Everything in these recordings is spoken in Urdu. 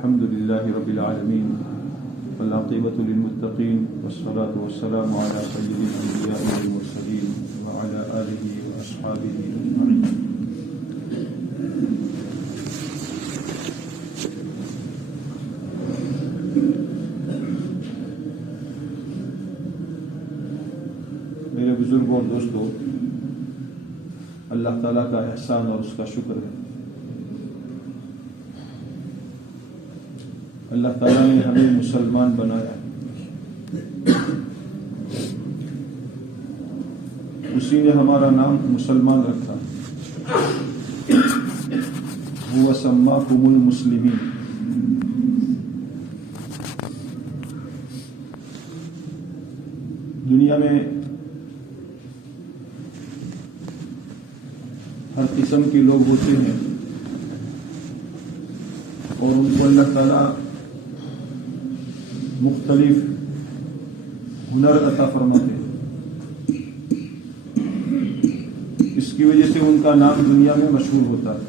الحمد لله رب العالمين والعاقبة للمتقين والصلاة والسلام على سيد الأنبياء والمرسلين وعلى آله وأصحابه أجمعين. میرے بزرگوں اور دوستوں، اللہ تعالیٰ کا احسان اور اس کا شکر ہے. اللہ تعالیٰ نے ہمیں مسلمان بنایا، اسی نے ہمارا نام مسلمان رکھا. هو سماکم المسلمین. دنیا میں ہر قسم کے لوگ ہوتے ہیں اور ان کو اللہ تعالیٰ مختلف ہنر عطا فرماتے ہیں. اس کی وجہ سے ان کا نام دنیا میں مشہور ہوتا ہے.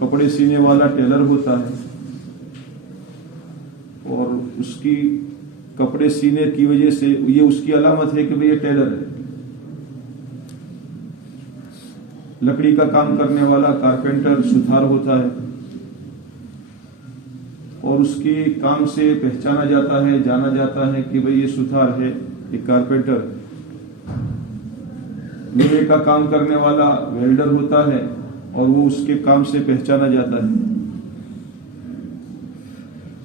کپڑے سینے والا ٹیلر ہوتا ہے اور اس کی کپڑے سینے کی وجہ سے یہ اس کی علامت ہے کہ بھئی یہ ٹیلر ہے. لکڑی کا کام کرنے والا کارپینٹر سُتھار ہوتا ہے اور اس کے کام سے پہچانا جاتا ہے، جانا جاتا ہے کہ بھئی یہ سُتھار ہے، ایک کارپینٹر. لوہے کا کام کرنے والا ویلڈر ہوتا ہے اور وہ اس کے کام سے پہچانا جاتا ہے.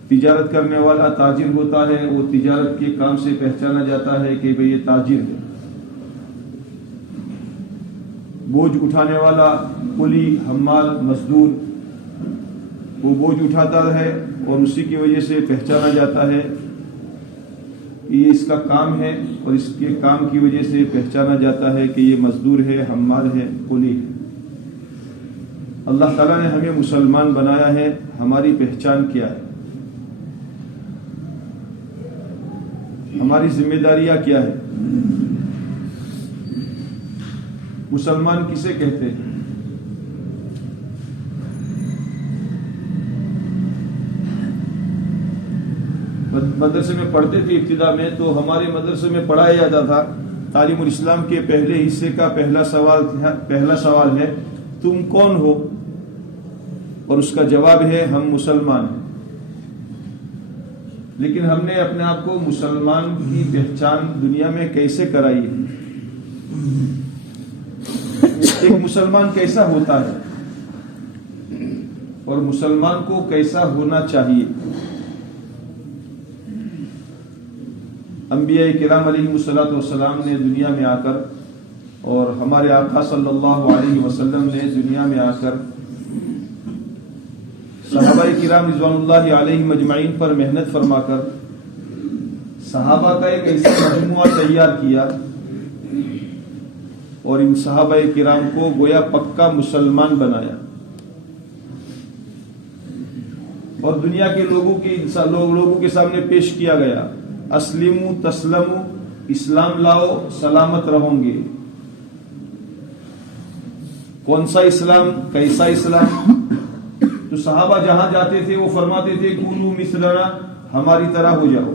تجارت کرنے والا تاجر ہوتا ہے، وہ تجارت کے کام سے پہچانا جاتا ہے کہ بھئی یہ تاجر ہے. بوجھ اٹھانے والا کلی، حمال، مزدور، وہ بوجھ اٹھاتا ہے اور اسی کی وجہ سے پہچانا جاتا ہے کہ یہ اس کا کام ہے اور اس کے کام کی وجہ سے پہچانا جاتا ہے کہ یہ مزدور ہے، حمال ہے، کلی ہے. اللہ تعالیٰ نے ہمیں مسلمان بنایا ہے. ہماری پہچان کیا ہے؟ ہماری ذمہ داریاں کیا ہے؟ مسلمان کسے کہتے ہیں؟ مدرسے میں پڑھتے تھے ابتدا میں، تو ہمارے مدرسے میں پڑھایا جاتا تھا تعلیم الاسلام کے پہلے حصے کا پہلا سوال ہے تم کون ہو؟ اور اس کا جواب ہے ہم مسلمان ہیں. لیکن ہم نے اپنے آپ کو مسلمان کی پہچان دنیا میں کیسے کرائی ہے؟ ایک مسلمان کیسا ہوتا ہے اور مسلمان کو کیسا ہونا چاہیے؟ انبیاء کرام علیہ السلام نے دنیا میں آ کر اور ہمارے آقا صلی اللہ علیہ وسلم نے دنیا میں آ کر صحابہ کرام رضوان اللہ علیہم اجمعین پر محنت فرما کر صحابہ کا ایک ایسا مجموعہ تیار کیا اور ان صحابہ کرام کو گویا پکا مسلمان بنایا اور دنیا کے لوگوں کے سامنے پیش کیا گیا. اسلموا تسلموا، اسلام لاؤ سلامت رہوں گے. کون سا اسلام؟ کیسا اسلام؟ تو صحابہ جہاں جاتے تھے وہ فرماتے تھے کونوا مثلنا، ہماری طرح ہو جاؤ.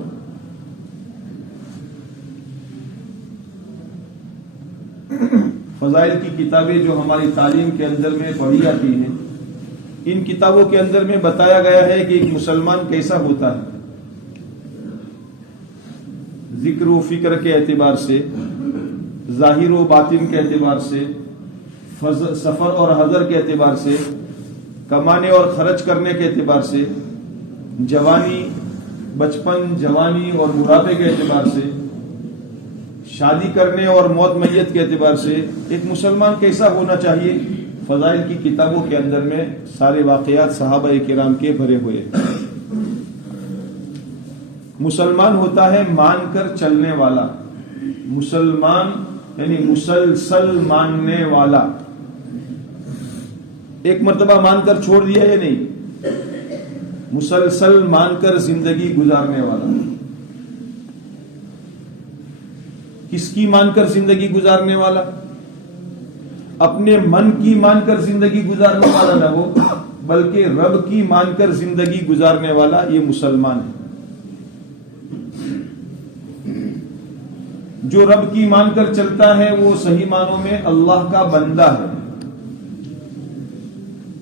فضائل کی کتابیں جو ہماری تعلیم کے اندر میں پڑھی جاتی ہیں، ان کتابوں کے اندر میں بتایا گیا ہے کہ ایک مسلمان کیسا ہوتا ہے. ذکر و فکر کے اعتبار سے، ظاہر و باطن کے اعتبار سے، سفر اور حضر کے اعتبار سے، کمانے اور خرچ کرنے کے اعتبار سے، جوانی، بچپن، جوانی اور بڑھاپے کے اعتبار سے، شادی کرنے اور موت میت کے اعتبار سے ایک مسلمان کیسا ہونا چاہیے. فضائل کی کتابوں کے اندر میں سارے واقعات صحابہ کرام کے بھرے ہوئے. مسلمان ہوتا ہے مان کر چلنے والا. مسلمان یعنی مسلسل ماننے والا. ایک مرتبہ مان کر چھوڑ دیا یا نہیں، مسلسل مان کر زندگی گزارنے والا. کس کی مان کر زندگی گزارنے والا؟ اپنے من کی مان کر زندگی گزارنے والا نہ ہو بلکہ رب کی مان کر زندگی گزارنے والا یہ مسلمان ہے. جو رب کی مان کر چلتا ہے وہ صحیح معنوں میں اللہ کا بندہ ہے،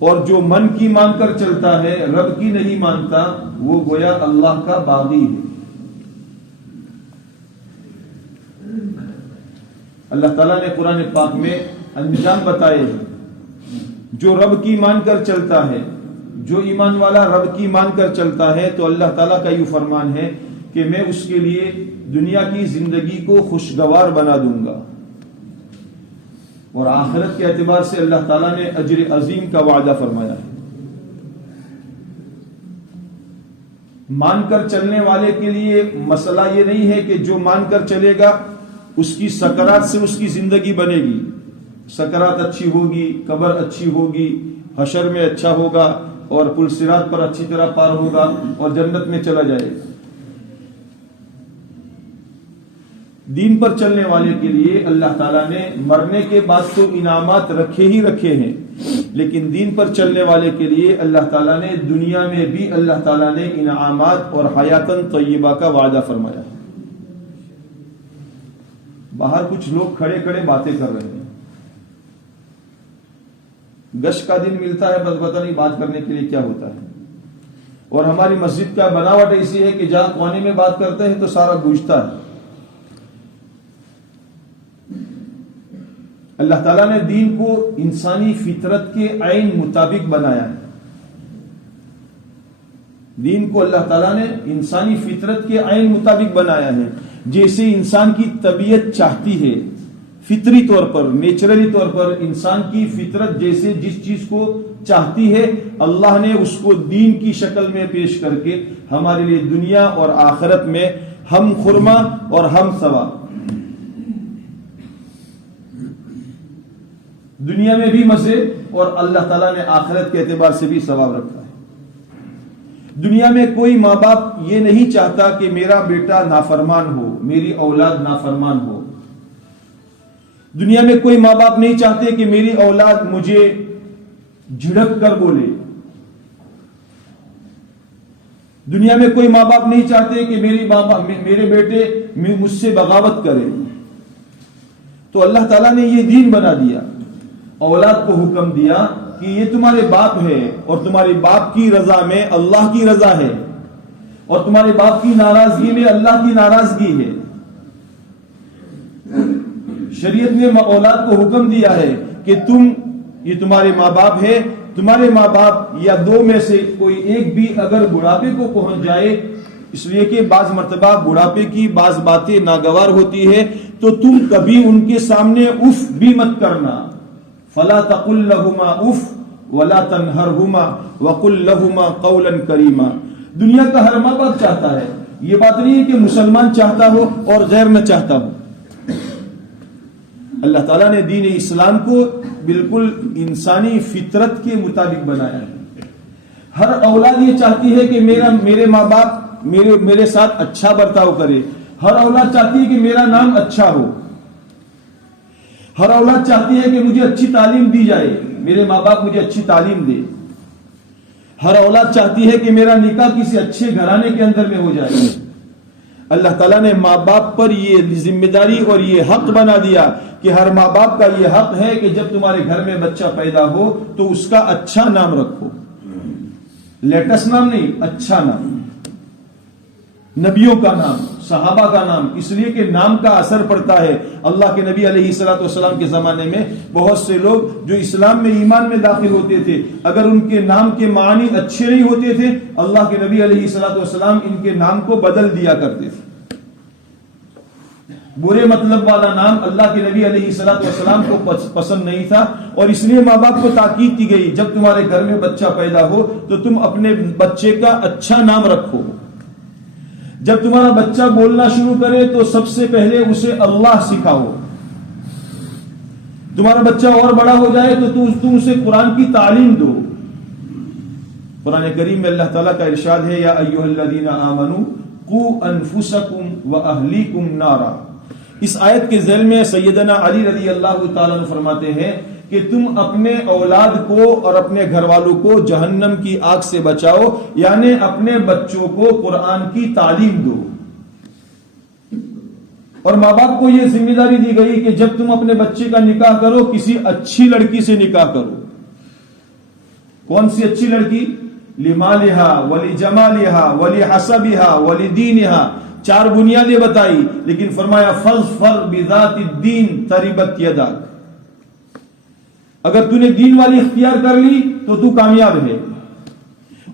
اور جو من کی مان کر چلتا ہے رب کی نہیں مانتا وہ گویا اللہ کا باغی ہے. اللہ تعالیٰ نے قرآن پاک میں انجام بتائے ہیں. جو رب کی مان کر چلتا ہے، جو ایمان والا رب کی مان کر چلتا ہے تو اللہ تعالیٰ کا یہ فرمان ہے کہ میں اس کے لیے دنیا کی زندگی کو خوشگوار بنا دوں گا، اور آخرت کے اعتبار سے اللہ تعالیٰ نے اجر عظیم کا وعدہ فرمایا ہے. مان کر چلنے والے کے لیے مسئلہ یہ نہیں ہے کہ جو مان کر چلے گا اس کی سکرات سے اس کی زندگی بنے گی، سکرات اچھی ہوگی، قبر اچھی ہوگی، حشر میں اچھا ہوگا اور پل صراط پر اچھی طرح پار ہوگا اور جنت میں چلا جائے گا. دین پر چلنے والے کے لیے اللہ تعالیٰ نے مرنے کے بعد تو انعامات رکھے ہی رکھے ہیں، لیکن دین پر چلنے والے کے لیے اللہ تعالیٰ نے دنیا میں بھی اللہ تعالیٰ نے انعامات اور حیاتن طیبہ کا وعدہ فرمایا. باہر کچھ لوگ کھڑے کھڑے باتیں کر رہے ہیں، گشت کا دن ملتا ہے بس پتہ نہیں بات کرنے کے لیے کیا ہوتا ہے. اور ہماری مسجد کا بناوٹ ایسی ہے کہ جہاں کونے میں بات کرتے ہیں تو سارا گوجتا ہے. اللہ تعالیٰ نے دین کو انسانی فطرت کے عین مطابق بنایا ہے. دین کو اللہ تعالیٰ نے انسانی فطرت کے عین مطابق بنایا ہے. جیسے انسان کی طبیعت چاہتی ہے، فطری طور پر، نیچرلی طور پر انسان کی فطرت جیسے جس چیز کو چاہتی ہے اللہ نے اس کو دین کی شکل میں پیش کر کے ہمارے لیے دنیا اور آخرت میں ہم خرما اور ہم ثواب، دنیا میں بھی مزے اور اللہ تعالیٰ نے آخرت کے اعتبار سے بھی ثواب رکھا ہے. دنیا میں کوئی ماں باپ یہ نہیں چاہتا کہ میرا بیٹا نافرمان ہو، میری اولاد نافرمان ہو. دنیا میں کوئی ماں باپ نہیں چاہتے کہ میری اولاد مجھے جھڑک کر بولے. دنیا میں کوئی ماں باپ نہیں چاہتے کہ میرے بیٹے مجھ سے بغاوت کرے. تو اللہ تعالیٰ نے یہ دین بنا دیا، اولاد کو حکم دیا کہ یہ تمہارے باپ ہے اور تمہارے باپ کی رضا میں اللہ کی رضا ہے، اور تمہارے باپ کی ناراضگی میں اللہ کی ناراضگی ہے. شریعت نے اولاد کو حکم دیا ہے کہ یہ تمہارے ماں باپ ہے، تمہارے ماں باپ یا دو میں سے کوئی ایک بھی اگر بڑھاپے کو پہنچ جائے، اس لیے کہ بعض مرتبہ بڑھاپے کی بعض باتیں ناگوار ہوتی ہے، تو تم کبھی ان کے سامنے اف بھی مت کرنا. فلا تقل لهما اف ولا تنهرهما وقل لهما قولا کریما. دنیا کا ہر ماں باپ چاہتا ہے، یہ بات نہیں ہے کہ مسلمان چاہتا ہو اور غیر نہ چاہتا ہو. اللہ تعالیٰ نے دین اسلام کو بالکل انسانی فطرت کے مطابق بنایا ہے. ہر اولاد یہ چاہتی ہے کہ میرے ماں باپ میرے ساتھ اچھا برتاؤ کرے. ہر اولاد چاہتی ہے کہ میرا نام اچھا ہو. ہر اولاد چاہتی ہے کہ مجھے اچھی تعلیم دی جائے، میرے ماں باپ مجھے اچھی تعلیم دے. ہر اولاد چاہتی ہے کہ میرا نکاح کسی اچھے گھرانے کے اندر میں ہو جائے. اللہ تعالیٰ نے ماں باپ پر یہ ذمہ داری اور یہ حق بنا دیا کہ ہر ماں باپ کا یہ حق ہے کہ جب تمہارے گھر میں بچہ پیدا ہو تو اس کا اچھا نام رکھو. لیٹسٹ نام نہیں، اچھا نام. نبیوں کا نام، صحابہ کا نام، اس لیے کہ نام کا اثر پڑتا ہے. اللہ کے نبی علیہ الصلوۃ والسلام کے زمانے میں بہت سے لوگ جو اسلام میں ایمان میں داخل ہوتے تھے، اگر ان کے نام کے معنی اچھے نہیں ہوتے تھے اللہ کے نبی علیہ الصلوۃ والسلام ان کے نام کو بدل دیا کرتے تھے. برے مطلب والا نام اللہ کے نبی علیہ الصلوۃ والسلام کو پسند نہیں تھا، اور اس لیے ماں باپ کو تاکید کی گئی جب تمہارے گھر میں بچہ پیدا ہو تو تم اپنے بچے کا اچھا نام رکھو. جب تمہارا بچہ بولنا شروع کرے تو سب سے پہلے اسے اللہ سکھاؤ. تمہارا بچہ اور بڑا ہو جائے تو تم اسے قرآن کی تعلیم دو. قرآن کریم میں اللہ تعالیٰ کا ارشاد ہے، یا ایھا الذین آمنوا قوا انفسکم واہلیکم نارا. اس آیت کے ذیل میں سیدنا علی رضی اللہ تعالیٰ عنہ فرماتے ہیں کہ تم اپنے اولاد کو اور اپنے گھر والوں کو جہنم کی آگ سے بچاؤ، یعنی اپنے بچوں کو قرآن کی تعلیم دو۔ اور ماں باپ کو یہ ذمہ داری دی گئی کہ جب تم اپنے بچے کا نکاح کرو کسی اچھی لڑکی سے نکاح کرو۔ کون سی اچھی لڑکی؟ لمالہا ولجمالہا ولحسبہا ولدینہا، 4 بنیادیں بتائی، لیکن فرمایا فاظفر بذات الدین تربت یداک۔ اگر تو نے دین والی اختیار کر لی تو تو کامیاب ہے،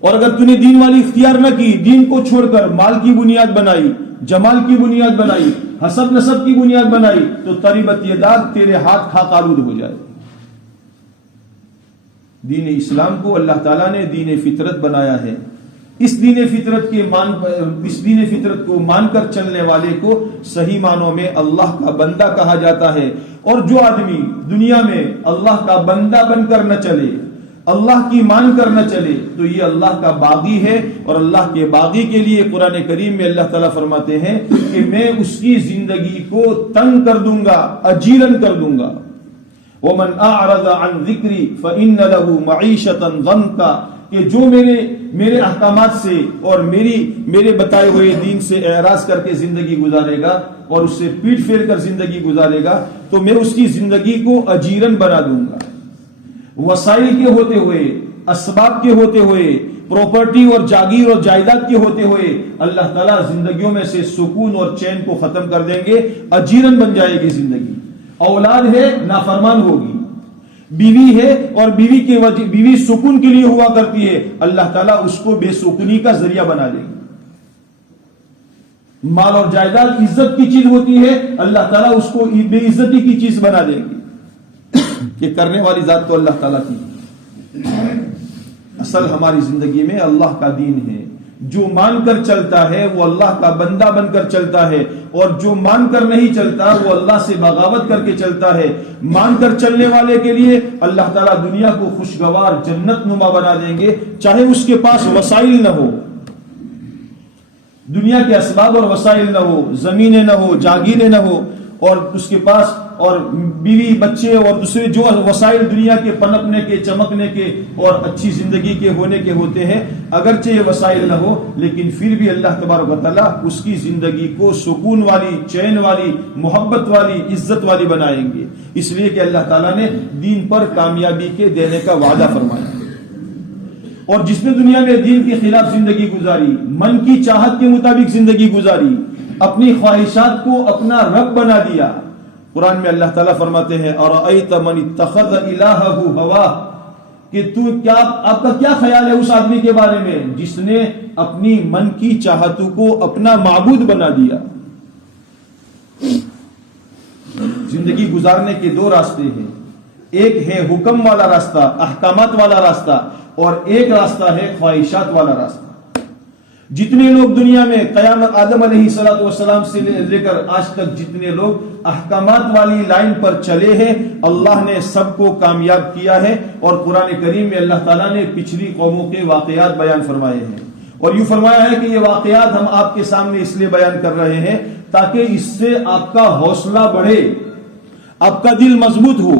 اور اگر تو نے دین والی اختیار نہ کی، دین کو چھوڑ کر مال کی بنیاد بنائی، جمال کی بنیاد بنائی، حسب نسب کی بنیاد بنائی، تو تربت یداک، تیرے ہاتھ خاک آلود ہو جائے۔ دین اسلام کو اللہ تعالیٰ نے دین فطرت بنایا ہے۔ اس دین فطرت کو مان کر چلنے والے کو صحیح معنوں میں اللہ کا بندہ کہا جاتا ہے۔ اور جو آدمی دنیا میں اللہ کا بندہ بن کر نہ چلے، اللہ کی مان کر نہ چلے، تو یہ اللہ کا باغی ہے۔ اور اللہ کے باغی کے لیے قرآن کریم میں اللہ تعالیٰ فرماتے ہیں کہ میں اس کی زندگی کو تنگ کر دوں گا، اجیرن کر دوں گا۔ وَمَنْ أَعْرَضَ عَنْ ذِكْرِي فَإِنَّ لَهُ مَعِيشَةً ضَنْكًا، کہ جو میرے احکامات سے اور میرے بتائے ہوئے دین سے اعراض کر کے زندگی گزارے گا اور اس سے پیٹ پھیر کر زندگی گزارے گا، تو میں اس کی زندگی کو اجیرن بنا دوں گا۔ وسائل کے ہوتے ہوئے، اسباب کے ہوتے ہوئے، پراپرٹی اور جاگیر اور جائیداد کے ہوتے ہوئے اللہ تعالیٰ زندگیوں میں سے سکون اور چین کو ختم کر دیں گے، اجیرن بن جائے گی زندگی۔ اولاد ہے نافرمان ہوگی، بیوی ہے اور بیوی سکون کے لیے ہوا کرتی ہے، اللہ تعالیٰ اس کو بے سکونی کا ذریعہ بنا دے گی۔ مال اور جائیداد عزت کی چیز ہوتی ہے، اللہ تعالیٰ اس کو بے عزتی کی چیز بنا دے گی۔ یہ کرنے والی ذات تو اللہ تعالیٰ کی۔ اصل ہماری زندگی میں اللہ کا دین ہے۔ جو مان کر چلتا ہے وہ اللہ کا بندہ بن کر چلتا ہے، اور جو مان کر نہیں چلتا وہ اللہ سے بغاوت کر کے چلتا ہے۔ مان کر چلنے والے کے لیے اللہ تعالیٰ دنیا کو خوشگوار جنت نما بنا دیں گے، چاہے اس کے پاس وسائل نہ ہو، دنیا کے اسباب اور وسائل نہ ہو، زمینیں نہ ہو، جاگیریں نہ ہو، اور اس کے پاس اور بیوی بچے اور دوسرے جو وسائل دنیا کے پنپنے کے، چمکنے کے اور اچھی زندگی کے ہونے کے ہوتے ہیں، اگرچہ یہ وسائل نہ ہو لیکن پھر بھی اللہ تبارک و تعالیٰ اس کی زندگی کو سکون والی، چین والی، محبت والی، عزت والی بنائیں گے، اس لیے کہ اللہ تعالیٰ نے دین پر کامیابی کے دینے کا وعدہ فرمایا۔ اور جس نے دنیا میں دین کے خلاف زندگی گزاری، من کی چاہت کے مطابق زندگی گزاری، اپنی خواہشات کو اپنا رب بنا دیا، قرآن میں اللہ تعالیٰ فرماتے ہیں اَرَأَيْتَ مَنِ اتَّخَذَ إِلَٰهَهُ هَوَاهُ، کہ آپ کا کیا خیال ہے اس آدمی کے بارے میں جس نے اپنی من کی چاہتوں کو اپنا معبود بنا دیا۔ زندگی گزارنے کے 2 راستے ہیں، ایک ہے حکم والا راستہ، احکامات والا راستہ، اور ایک راستہ ہے خواہشات والا راستہ۔ جتنے لوگ دنیا میں قیامت آدم علیہ السلام سے لے کر آج تک جتنے لوگ احکامات والی لائن پر چلے ہیں، اللہ نے سب کو کامیاب کیا ہے۔ اور قرآن کریم میں اللہ تعالیٰ نے پچھلی قوموں کے واقعات بیان فرمائے ہیں، اور یوں فرمایا ہے کہ یہ واقعات ہم آپ کے سامنے اس لیے بیان کر رہے ہیں تاکہ اس سے آپ کا حوصلہ بڑھے، آپ کا دل مضبوط ہو۔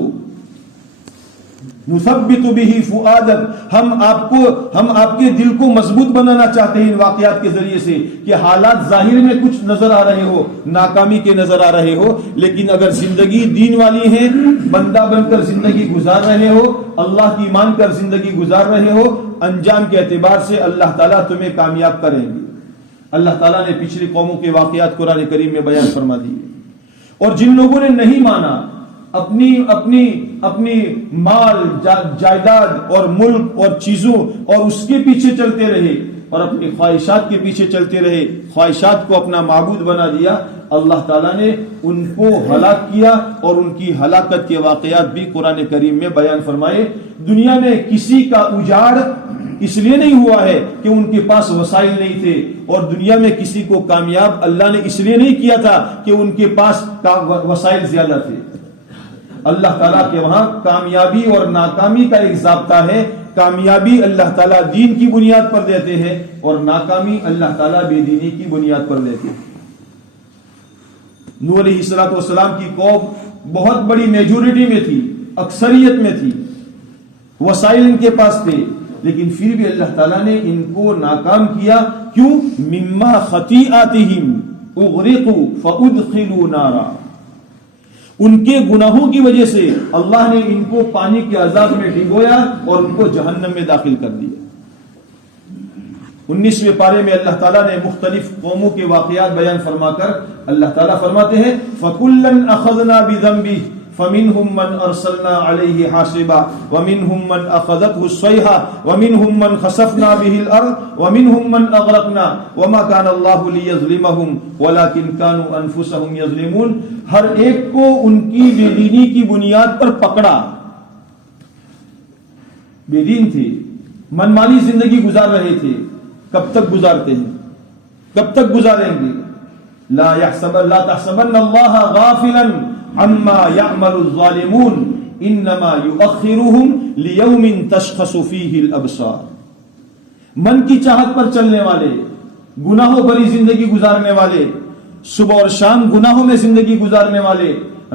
مثبت به فؤادک، ہم آپ کے دل کو مضبوط بنانا چاہتے ہیں ان واقعات کے ذریعے سے، کہ حالات ظاہر میں کچھ نظر آ رہے ہو، ناکامی کے نظر آ رہے ہو، لیکن اگر زندگی دین والی ہے، بندہ بن کر زندگی گزار رہے ہو، اللہ کی مان کر زندگی گزار رہے ہو، انجام کے اعتبار سے اللہ تعالیٰ تمہیں کامیاب کریں گے۔ اللہ تعالیٰ نے پچھلی قوموں کے واقعات قرآن کریم میں بیان فرما دیے۔ اور جن لوگوں نے نہیں مانا، اپنی مال جائیداد اور ملک اور چیزوں اور اس کے پیچھے چلتے رہے اور اپنی خواہشات کے پیچھے چلتے رہے، خواہشات کو اپنا معبود بنا دیا، اللہ تعالیٰ نے ان کو ہلاک کیا، اور ان کی ہلاکت کے واقعات بھی قرآن کریم میں بیان فرمائے۔ دنیا میں کسی کا اجاڑ اس لیے نہیں ہوا ہے کہ ان کے پاس وسائل نہیں تھے، اور دنیا میں کسی کو کامیاب اللہ نے اس لیے نہیں کیا تھا کہ ان کے پاس وسائل زیادہ تھے۔ اللہ تعالیٰ کے وہاں کامیابی اور ناکامی کا ایک ضابطہ ہے۔ کامیابی اللہ تعالیٰ دین کی بنیاد پر دیتے ہیں، اور ناکامی اللہ تعالیٰ بے دینی کی بنیاد پر دیتے ہیں۔ نوح علیہ السلام کی قوم بہت بڑی میجورٹی میں تھی، اکثریت میں تھی، وسائل ان کے پاس تھے، لیکن پھر بھی اللہ تعالیٰ نے ان کو ناکام کیا. کیوں؟ مما خطیئاتہم اغرقوا فادخلوا نارا. ان کے گناہوں کی وجہ سے اللہ نے ان کو پانی کے عذاب میں ڈبویا اور ان کو جہنم میں داخل کر دیا. 19ویں پارے میں اللہ تعالیٰ نے مختلف قوموں کے واقعات بیان فرما کر اللہ تعالیٰ فرماتے ہیں فَكُلًّا أَخَذْنَا بِذَنْبِهِ فَمِنْهُمْ مَنْ أَرْسَلْنَا عَلَيْهِ حَاصِبًا وَمِنْهُمْ مَنْ أَخَذَتْهُ الصَّيْحَةُ وَمِنْهُمْ مَنْ خَسَفْنَا بِهِ الْأَرْضَ وَمِنْهُمْ مَنْ أَغْرَقْنَا وَمَا كَانَ اللَّهُ لِيَظْلِمَهُمْ وَلَكِنْ كَانُوا أَنفُسَهُمْ يَظْلِمُونَ. ہر ایک کو ان کی بے دینی کی بنیاد پر پکڑا. بے دین تھے، منمانی زندگی گزار رہے تھے. کب تک گزارتے ہیں؟ کب تک گزاریں گے؟ لا تحسبن اللہ غافلا عما يعمل الظالمون انما يؤخرهم ليوم تشخص فيه الابصار. من کی چاہت پر چلنے والے، گناہوں بھری زندگی گزارنے والے، صبح اور شام گناہوں میں زندگی گزارنے والے،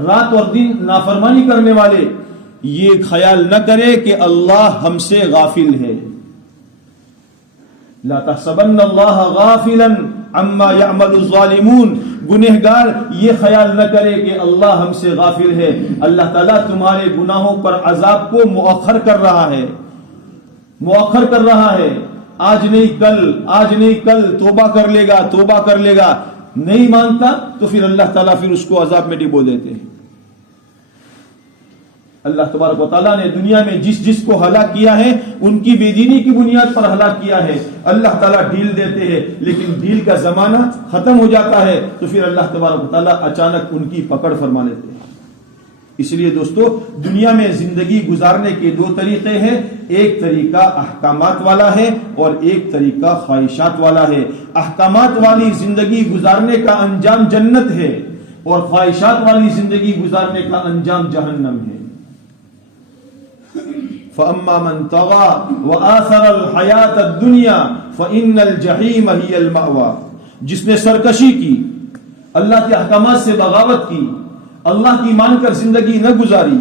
رات اور دن نافرمانی کرنے والے، یہ خیال نہ کرے کہ اللہ ہم سے غافل ہے. لا تحسبن اللہ غافلا عما يعمل الظالمون. گنہگار یہ خیال نہ کرے کہ اللہ ہم سے غافل ہے. اللہ تعالیٰ تمہارے گناہوں پر عذاب کو مؤخر کر رہا ہے، مؤخر کر رہا ہے. آج نہیں کل، آج نہیں کل توبہ کر لے گا، توبہ کر لے گا. نہیں مانتا تو پھر اللہ تعالیٰ پھر اس کو عذاب میں ڈبو دیتے ہیں. اللہ تبارک و تعالیٰ نے دنیا میں جس جس کو ہلاک کیا ہے ان کی بے دینی کی بنیاد پر ہلاک کیا ہے. اللہ تعالیٰ ڈھیل دیتے ہیں، لیکن ڈھیل کا زمانہ ختم ہو جاتا ہے تو پھر اللہ تبارک و تعالیٰ اچانک ان کی پکڑ فرما لیتے ہیں. اس لیے دوستو، دنیا میں زندگی گزارنے کے دو طریقے ہیں. ایک طریقہ احکامات والا ہے اور ایک طریقہ خواہشات والا ہے. احکامات والی زندگی گزارنے کا انجام جنت ہے اور خواہشات والی زندگی گزارنے کا انجام جہنم ہے. فَأَمَّا مَنْ طَغَى وَآثَرَ الْحَيَاةَ الدُّنْيَا فَإِنَّ الْجَحِيمَ هِيَ الْمَأْوَى. جس نے سرکشی کی، اللہ کے احکامات سے بغاوت کی، اللہ کی مان کر زندگی نہ گزاری،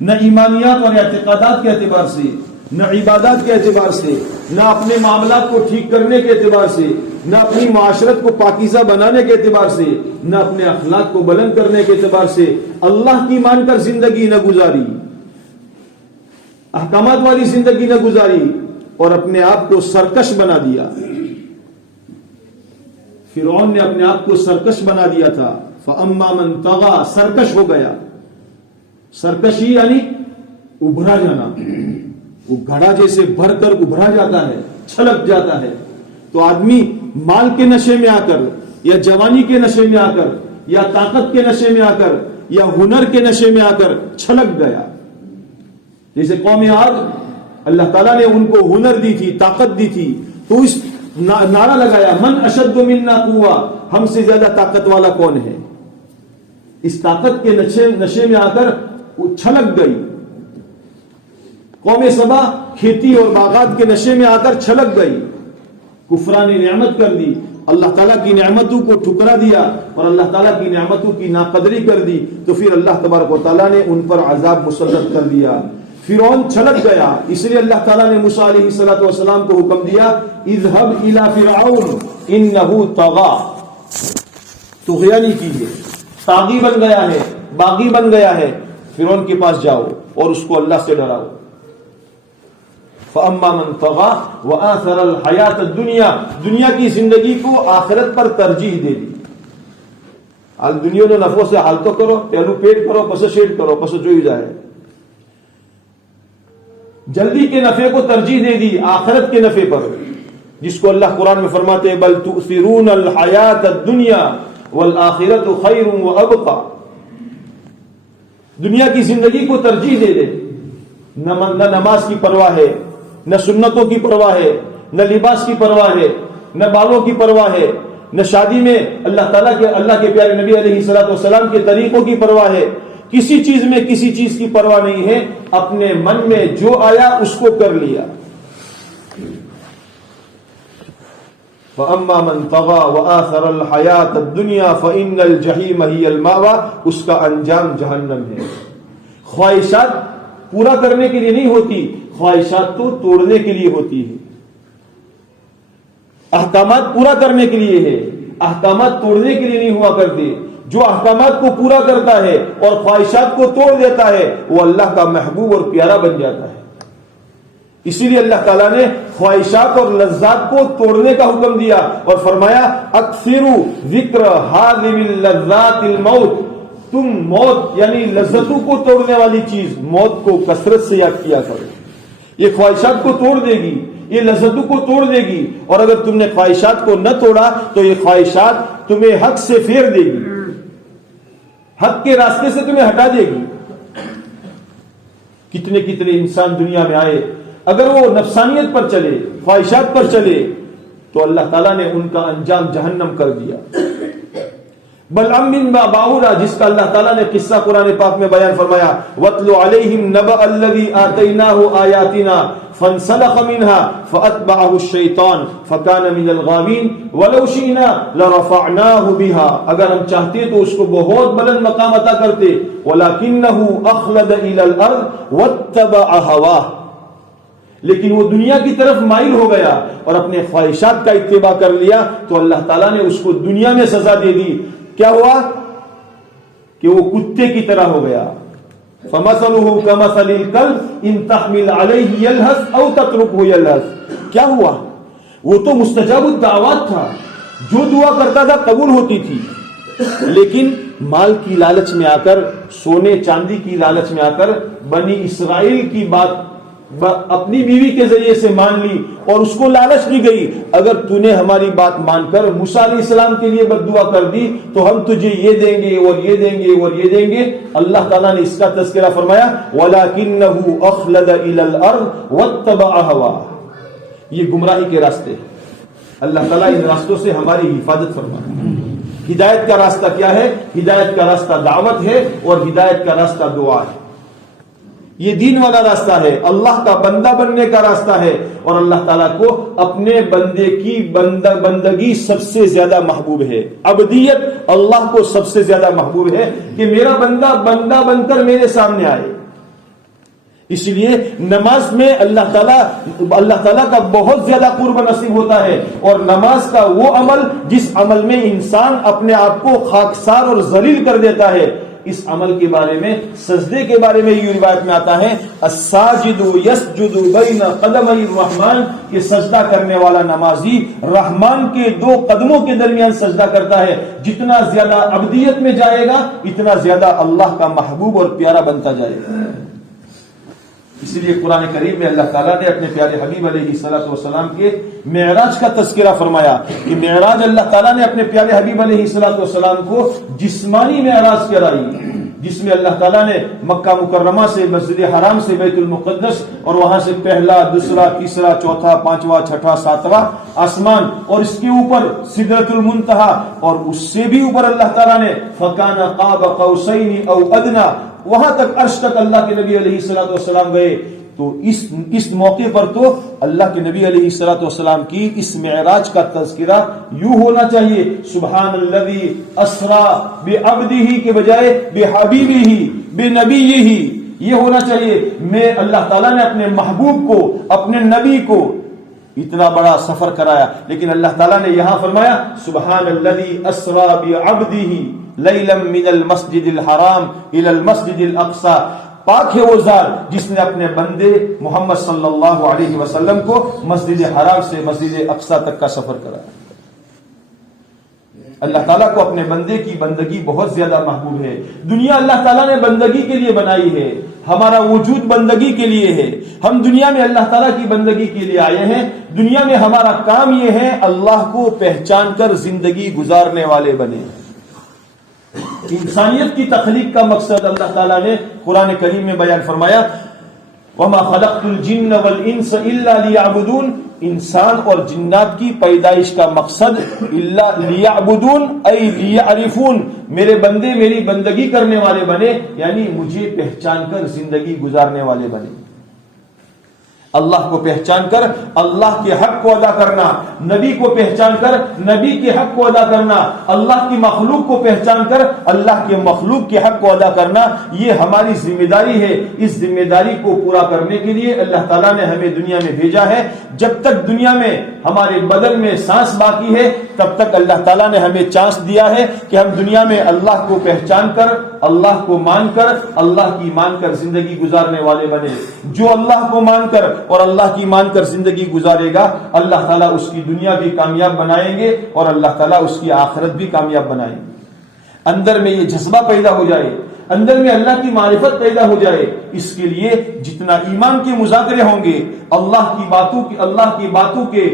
نہ ایمانیات اور اعتقادات کے اعتبار سے، نہ عبادات کے اعتبار سے، نہ اپنے معاملات کو ٹھیک کرنے کے اعتبار سے، نہ اپنی معاشرت کو پاکیزہ بنانے کے اعتبار سے، نہ اپنے اخلاق کو بلند کرنے کے اعتبار سے اللہ کی مان کر زندگی نہ گزاری، احکامات والی زندگی نہ گزاری اور اپنے آپ کو سرکش بنا دیا. فرعون نے اپنے آپ کو سرکش بنا دیا تھا. فَأَمَّا مَنْ طَغَى، سرکش ہو گیا. سرکشی یعنی ابھرا جانا. وہ گھڑا جیسے بھر کر ابھرا جاتا ہے، چھلک جاتا ہے. تو آدمی مال کے نشے میں آ کر یا جوانی کے نشے میں آ کر یا طاقت کے نشے میں آ کر یا ہنر کے نشے میں آ کر چھلک گیا. جیسے قوم عاد، اللہ تعالیٰ نے ان کو ہنر دی تھی، طاقت دی تھی، تو اس نعرہ لگایا من اشد منا قوہ، ہم سے زیادہ طاقت والا کون ہے. اس طاقت کے نشے میں آ کر وہ چھلک گئی. قوم سبا کھیتی اور باغات کے نشے میں آ کر چھلک گئی، کفران نعمت کر دی، اللہ تعالیٰ کی نعمتوں کو ٹھکرا دیا اور اللہ تعالیٰ کی نعمتوں کی ناقدری کر دی. تو پھر اللہ تبارک و تعالیٰ نے ان پر عذاب مسلط کر دیا. فرعون چھلک گیا، اس لیے اللہ تعالیٰ نے موسیٰ علیہ السلام کو حکم دیا اذهب الى فرعون انه طغى. طغیانی کیجیے، طاغی بن گیا ہے، باغی بن گیا ہے. فرعون کے پاس جاؤ اور اس کو اللہ سے ڈراؤ. فَأَمَّا مَنْ طَغَى وَآثَرَ الْحَيَاةَ الدُّنْيَا، دنیا کی زندگی کو آخرت پر ترجیح دے دی. آج دنیا نے نفوں سے حال تو کرو، پہلو پیٹ کرو، پسو شیٹ کرو، پسو جو ہی جائے. جلدی کے نفع کو ترجیح دے دی آخرت کے نفع پر، جس کو اللہ قرآن میں فرماتے ہیں بل تؤثرون الحیات الدنیا والآخرت خیر وابقى. دنیا کی زندگی کو ترجیح دے دے. نہ نماز کی پرواہ ہے، نہ سنتوں کی پرواہ ہے، نہ لباس کی پرواہ ہے، نہ بالوں کی پرواہ ہے، نہ شادی میں اللہ کے پیارے نبی علیہ الصلوۃ والسلام کے طریقوں کی پرواہ ہے. کسی چیز میں کسی چیز کی پرواہ نہیں ہے. اپنے من میں جو آیا اس کو کر لیا. فَأَمَّا مَنْ طَغَى وَآثَرَ الْحَيَاةَ الدُّنْيَا فَإِنَّ الْجَحِيمَ هِيَ الْمَأْوَى، اس کا انجام جہنم ہے. خواہشات پورا کرنے کے لیے نہیں ہوتی، خواہشات تو توڑنے کے لیے ہوتی ہے. احکامات پورا کرنے کے لیے ہے، احکامات توڑنے کے لیے نہیں ہوا کرتے. جو احکامات کو پورا کرتا ہے اور خواہشات کو توڑ دیتا ہے وہ اللہ کا محبوب اور پیارا بن جاتا ہے. اسی لیے اللہ تعالیٰ نے خواہشات اور لذات کو توڑنے کا حکم دیا اور فرمایا اکثروا ذکر ہذه اللذات الموت. تم موت یعنی لذتوں کو توڑنے والی چیز موت کو کثرت سے یاد کیا کرو. یہ خواہشات کو توڑ دے گی، یہ لذتوں کو توڑ دے گی، اور اگر تم نے خواہشات کو نہ توڑا تو یہ خواہشات تمہیں حق سے پھیر دے گی، حق کے راستے سے تمہیں ہٹا دے گی. کتنے کتنے انسان دنیا میں آئے، اگر وہ نفسانیت پر چلے، خواہشات پر چلے، تو اللہ تعالیٰ نے ان کا انجام جہنم کر دیا. بلعم بن باورا جس کا اللہ تعالیٰ نے قصہ قرآن پاک میں بیان فرمایا، وَاتْلُ عَلَيْهِمْ نَبَأَ الَّذِي آتَيْنَاهُ آيَاتِنَا فَانْسَلَخَ مِنْهَا فَأَتْبَعَهُ الشَّيْطَانُ فَكَانَ مِنَ الْغَاوِينَ وَلَوْ شِئْنَا لَرَفَعْنَاهُ بِهَا. اگر ہم چاہتے تو اس کو بہت بلند مقام عطا کرتے، وَلَكِنَّهُ أَخْلَدَ إِلَى الْأَرْضِ وَاتَّبَعَ هَوَاهُ، لیکن وہ دنیا کی طرف مائل ہو گیا اور اپنے خواہشات کا اتباع کر لیا، تو اللہ تعالیٰ نے اس کو دنیا میں سزا دے دی. کیا ہوا کہ وہ کتے کی طرح ہو گیا. فَمَثَلُهُ كَمَثَلِ الْكَلْبِ إِن تَحْمِلْ عَلَيْهِ يَلْهَثْ أَوْ تَتْرُكْهُ يَلْهَثْ. کیا ہوا؟ وہ تو مستجاب الدعوات تھا، جو دعا کرتا تھا قبول ہوتی تھی، لیکن مال کی لالچ میں آ کر، سونے چاندی کی لالچ میں آ کر بنی اسرائیل کی بات اپنی بیوی کے ذریعے سے مان لی اور اس کو لالچ دی گئی، اگر تو نے ہماری بات مان کر موسیٰ علیہ السلام کے لیے بد دعا کر دی تو ہم تجھے یہ دیں گے اور یہ دیں گے اور یہ دیں گے. اللہ تعالیٰ نے اس کا تذکرہ فرمایا وَلَكِنَّهُ أَخْلَدَ إِلَى الْأَرْضِ وَاتَّبَعَ هَوَاهُ. یہ گمراہی کے راستے ہیں. اللہ تعالیٰ ان راستوں سے ہماری حفاظت فرمائے. ہدایت کا راستہ کیا ہے؟ ہدایت کا راستہ دعوت ہے اور ہدایت کا راستہ دعا ہے. یہ دین والا راستہ ہے، اللہ کا بندہ بننے کا راستہ ہے، اور اللہ تعالیٰ کو اپنے بندے کی بندگی سب سے زیادہ محبوب ہے. عبدیت اللہ کو سب سے زیادہ محبوب ہے کہ میرا بندہ بن کر میرے سامنے آئے. اس لیے نماز میں اللہ تعالیٰ کا بہت زیادہ قرب نصیب ہوتا ہے، اور نماز کا وہ عمل جس عمل میں انسان اپنے آپ کو خاکسار اور ذلیل کر دیتا ہے. اس عمل کے بارے میں، سجدے کے بارے میں یہ روایت میں آتا ہے الساجد یسجد بین قدمی الرحمن، کہ سجدہ کرنے والا نمازی رحمان کے دو قدموں کے درمیان سجدہ کرتا ہے. جتنا زیادہ عبدیت میں جائے گا اتنا زیادہ اللہ کا محبوب اور پیارا بنتا جائے گا. اسی لیے قرآن کریم میں اللہ تعالیٰ نے اپنے پیارے حبیب علیہ الصلوۃ والسلام کے معراج کا تذکرہ فرمایا کہ معراج اللہ تعالیٰ نے اپنے پیارے حبیب علیہ الصلوۃ والسلام کو جسمانی معراج کرائی، جس میں اللہ تعالیٰ نے مکہ مکرمہ سے مسجد حرام سے بیت المقدس اور وہاں سے پہلا، دوسرا، تیسرا، چوتھا، پانچواں، چھٹا، ساتواں آسمان اور اس کے اوپر سدرۃ المنتہا، اور اس سے بھی اوپر اللہ تعالیٰ نے فَكَانَ قَابَ قَوْسَيْنِ أَوْ أَدْنَىٰ، وہاں تک عرش تک اللہ کے نبی علیہ الصلوۃ والسلام گئے. تو اس موقع پر تو اللہ کے نبی علیہ الصلوۃ والسلام کی اس معراج کا تذکرہ یوں ہونا چاہیے سبحان الذی اسرا بعبدہ کے بجائے بحبیبہ بنبیہ. یہ ہونا چاہیے میں اللہ تعالیٰ نے اپنے محبوب کو، اپنے نبی کو اتنا بڑا سفر کرایا، لیکن اللہ تعالیٰ نے یہاں فرمایا سبحان الذی اسرا بعبدہ لیلا من المسجد الحرام الى المسجد الاقصى. پاک ہے وہ ذات جس نے اپنے بندے محمد صلی اللہ علیہ وسلم کو مسجد حرام سے مسجد اقصی تک کا سفر کرایا. اللہ تعالیٰ کو اپنے بندے کی بندگی بہت زیادہ محبوب ہے. دنیا اللہ تعالیٰ نے بندگی کے لیے بنائی ہے، ہمارا وجود بندگی کے لیے ہے. ہم دنیا میں اللہ تعالیٰ کی بندگی کے لیے آئے ہیں. دنیا میں ہمارا کام یہ ہے اللہ کو پہچان کر زندگی گزارنے والے بنے. انسانیت کی تخلیق کا مقصد اللہ تعالیٰ نے قرآن کریم میں بیان فرمایا وَمَا خَلَقْتُ الْجِنَّ وَالْإِنسَ إِلَّا لِيَعْبُدُونَ. انسان اور جنات کی پیدائش کا مقصد الا لیعبدون ای لیعرفون، میرے بندے میری بندگی کرنے والے بنے، یعنی مجھے پہچان کر زندگی گزارنے والے بنے. اللہ کو پہچان کر اللہ کے حق کو ادا کرنا، نبی کو پہچان کر نبی کے حق کو ادا کرنا، اللہ کی مخلوق کو پہچان کر اللہ کے مخلوق کے حق کو ادا کرنا، یہ ہماری ذمہ داری ہے۔ اس ذمہ داری کو پورا کرنے کے لیے اللہ تعالیٰ نے ہمیں دنیا میں بھیجا ہے۔ جب تک دنیا میں ہمارے بدن میں سانس باقی ہے تب تک اللہ تعالیٰ نے ہمیں چانس دیا ہے کہ ہم دنیا میں اللہ کو پہچان کر، اللہ کو مان کر، اللہ کی مان کر زندگی گزارنے والے بنے۔ جو اللہ کو مان کر اور اللہ کی مان کر زندگی گزارے گا، اللہ تعالیٰ اس کی دنیا بھی کامیاب بنائیں گے اور اللہ تعالیٰ اس کی آخرت بھی کامیاب بنائیں گے۔ اندر میں یہ جذبہ پیدا ہو جائے، اندر میں اللہ کی معرفت پیدا ہو جائے۔ اس کے لیے جتنا ایمان کے مذاکرے ہوں گے، اللہ کی باتوں کے،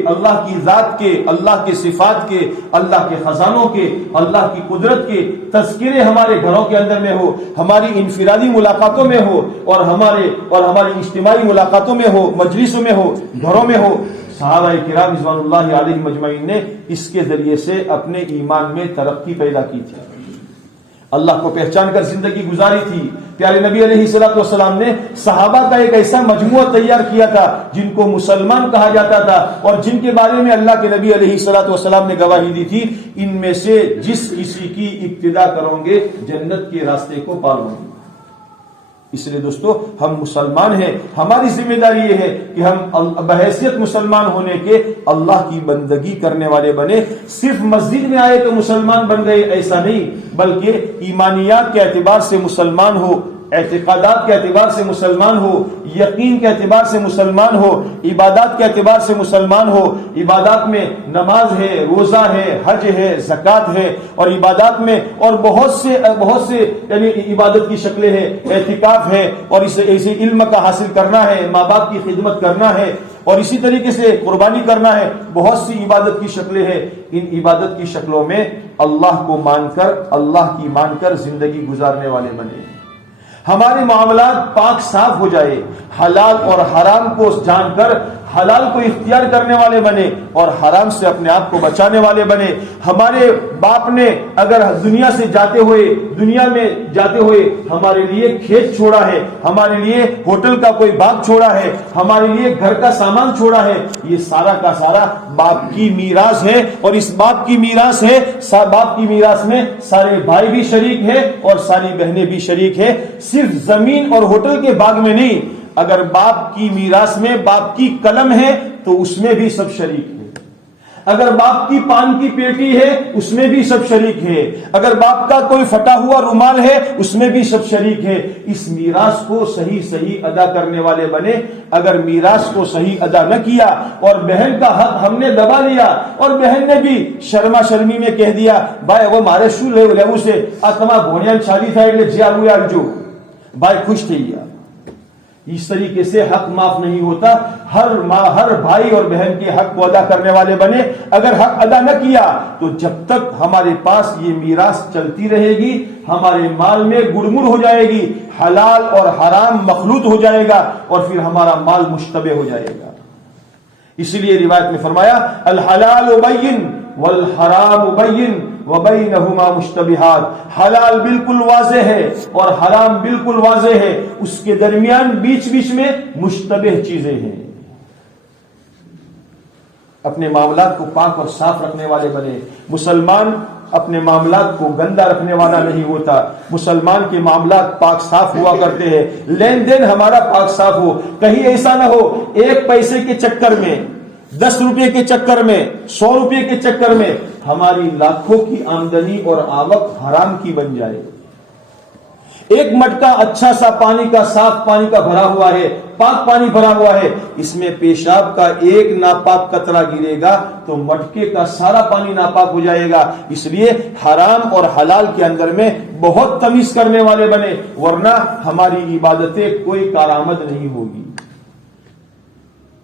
اللہ کی ذات کے، اللہ کے صفات کے، اللہ کے خزانوں کے، اللہ کی قدرت کے تذکرے ہمارے گھروں کے اندر میں ہو، ہماری انفرادی ملاقاتوں میں ہو اور ہماری اجتماعی ملاقاتوں میں ہو، مجلسوں میں ہو، گھروں میں ہو۔ صحابہ کرام رضوان اللہ علیہم اجمعین نے اس کے ذریعے سے اپنے ایمان میں ترقی پیدا کی تھی، اللہ کو پہچان کر زندگی گزاری تھی۔ پیارے نبی علیہ الصلوۃ والسلام نے صحابہ کا ایک ایسا مجموعہ تیار کیا تھا جن کو مسلمان کہا جاتا تھا، اور جن کے بارے میں اللہ کے نبی علیہ الصلوۃ والسلام نے گواہی دی تھی، ان میں سے جس کسی کی ابتدا کرو گے جنت کے راستے کو پالو گے۔ اس لیے دوستو، ہم مسلمان ہیں، ہماری ذمہ داری یہ ہے کہ ہم بحیثیت مسلمان ہونے کے اللہ کی بندگی کرنے والے بنے۔ صرف مسجد میں آئے تو مسلمان بن گئے ایسا نہیں، بلکہ ایمانیات کے اعتبار سے مسلمان ہو، اعتقادات کے اعتبار سے مسلمان ہو، یقین کے اعتبار سے مسلمان ہو، عبادات کے اعتبار سے مسلمان ہو۔ عبادات میں نماز ہے، روزہ ہے، حج ہے، زکوٰۃ ہے، اور عبادات میں اور بہت سے یعنی عبادت کی شکلیں ہیں، اعتکاف ہے، اور اسے علم کا حاصل کرنا ہے، ماں باپ کی خدمت کرنا ہے، اور اسی طریقے سے قربانی کرنا ہے۔ بہت سی عبادت کی شکلیں ہیں۔ ان عبادت کی شکلوں میں اللہ کو مان کر، اللہ کی مان کر زندگی گزارنے والے بنے۔ ہمارے معاملات پاک صاف ہو جائے، حلال اور حرام کو جان کر حلال کو اختیار کرنے والے بنے اور حرام سے اپنے آپ کو بچانے والے بنے۔ ہمارے باپ نے اگر دنیا میں جاتے ہوئے ہمارے لیے کھیت چھوڑا ہے، ہمارے لیے ہوٹل کا کوئی باغ چھوڑا ہے، ہمارے لیے گھر کا سامان چھوڑا ہے، یہ سارا کا سارا باپ کی میراث ہے، اور اس باپ کی میراث ہے، باپ کی میراث میں سارے بھائی بھی شریک ہے اور ساری بہنیں بھی شریک ہے، صرف زمین اور ہوٹل کے باغ میں نہیں۔ اگر باپ کی میراث میں باپ کی قلم ہے تو اس میں بھی سب شریک ہے، اگر باپ کی پان کی پیٹی ہے اس میں بھی سب شریک ہے، اگر باپ کا کوئی پھٹا ہوا رومال ہے اس میں بھی سب شریک ہے۔ اس میراث کو صحیح ادا کرنے والے بنے۔ اگر میراث کو صحیح ادا نہ کیا اور بہن کا حق ہم نے دبا لیا اور بہن نے بھی شرما شرمی میں کہہ دیا بھائی وہ مارے شو لیو سے آتما بھونیان شادی تھا એટલે જે આવું આવજો ભાઈ خوش થઈ ગયા۔ اس طریقے سے حق معاف نہیں ہوتا۔ ہر بھائی اور بہن کے حق کو ادا کرنے والے بنے۔ اگر حق ادا نہ کیا تو جب تک ہمارے پاس یہ میراث چلتی رہے گی، ہمارے مال میں گڑمڑ ہو جائے گی، حلال اور حرام مخلوط ہو جائے گا، اور پھر ہمارا مال مشتبہ ہو جائے گا۔ اسی لیے روایت میں فرمایا الحلال بین والحرام بین وبینہما مشتبہات، حلال بالکل واضح ہے اور حرام بالکل واضح ہے، اس کے درمیان بیچ میں مشتبہ چیزیں ہیں۔ اپنے معاملات کو پاک اور صاف رکھنے والے بنے۔ مسلمان اپنے معاملات کو گندا رکھنے والا نہیں ہوتا۔ مسلمان کے معاملات پاک صاف ہوا کرتے ہیں، لین دین ہمارا پاک صاف ہو۔ کہیں ایسا نہ ہو ایک پیسے کے چکر میں، 10 روپے کے چکر میں، 100 روپے کے چکر میں ہماری لاکھوں کی آمدنی اور آمد حرام کی بن جائے۔ ایک مٹکا اچھا سا پانی کا، صاف پانی کا بھرا ہوا ہے، پاک پانی بھرا ہوا ہے، اس میں پیشاب کا ایک ناپاک قطرہ گرے گا تو مٹکے کا سارا پانی ناپاک ہو جائے گا۔ اس لیے حرام اور حلال کے اندر میں بہت تمیز کرنے والے بنے، ورنہ ہماری عبادتیں کوئی کارآمد نہیں ہوگی۔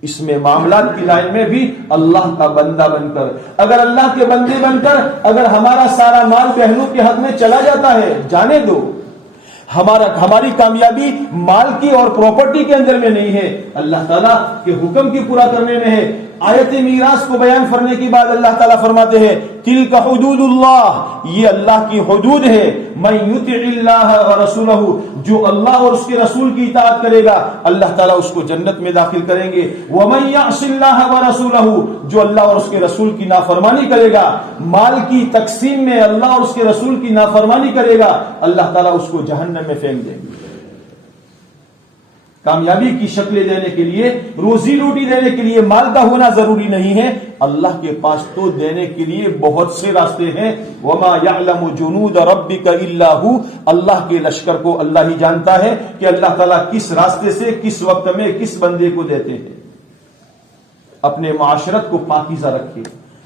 اس میں معاملات کی لائن میں بھی اللہ کا بندہ بن کر، اگر اللہ کے بندے بن کر اگر ہمارا سارا مال بہنوں کے حق میں چلا جاتا ہے، جانے دو، ہماری کامیابی مال کی اور پراپرٹی کے اندر میں نہیں ہے، اللہ تعالیٰ کے حکم کی پورا کرنے میں ہے۔ آیت میراث کو بیان کرنے کے بعد اللہ تعالیٰ فرماتے ہیں تلک حدود اللہ، یہ اللہ کی حدود ہے، من یطع اللہ ورسولہ، جو اللہ اور اس کے رسول کی اطاعت کرے گا اللہ تعالیٰ اس کو جنت میں داخل کریں گے، ومن یعص اللہ ورسولہ، جو اللہ اور اس کے رسول کی نافرمانی کرے گا، مال کی تقسیم میں اللہ اور اس کے رسول کی نافرمانی کرے گا اللہ تعالیٰ اس کو جہنم میں پھینک دیں گے۔ کامیابی کی شکلیں دینے کے لیے، روزی روٹی دینے کے لیے مال کا ہونا ضروری نہیں ہے، اللہ کے پاس تو دینے کے لیے بہت سے راستے ہیں۔ وما يعلم جنود ربك الا هو، اللہ کے لشکر کو اللہ ہی جانتا ہے کہ اللہ تعالیٰ کس راستے سے کس وقت میں کس بندے کو دیتے ہیں۔ اپنے معاشرت کو پاکیزہ رکھے،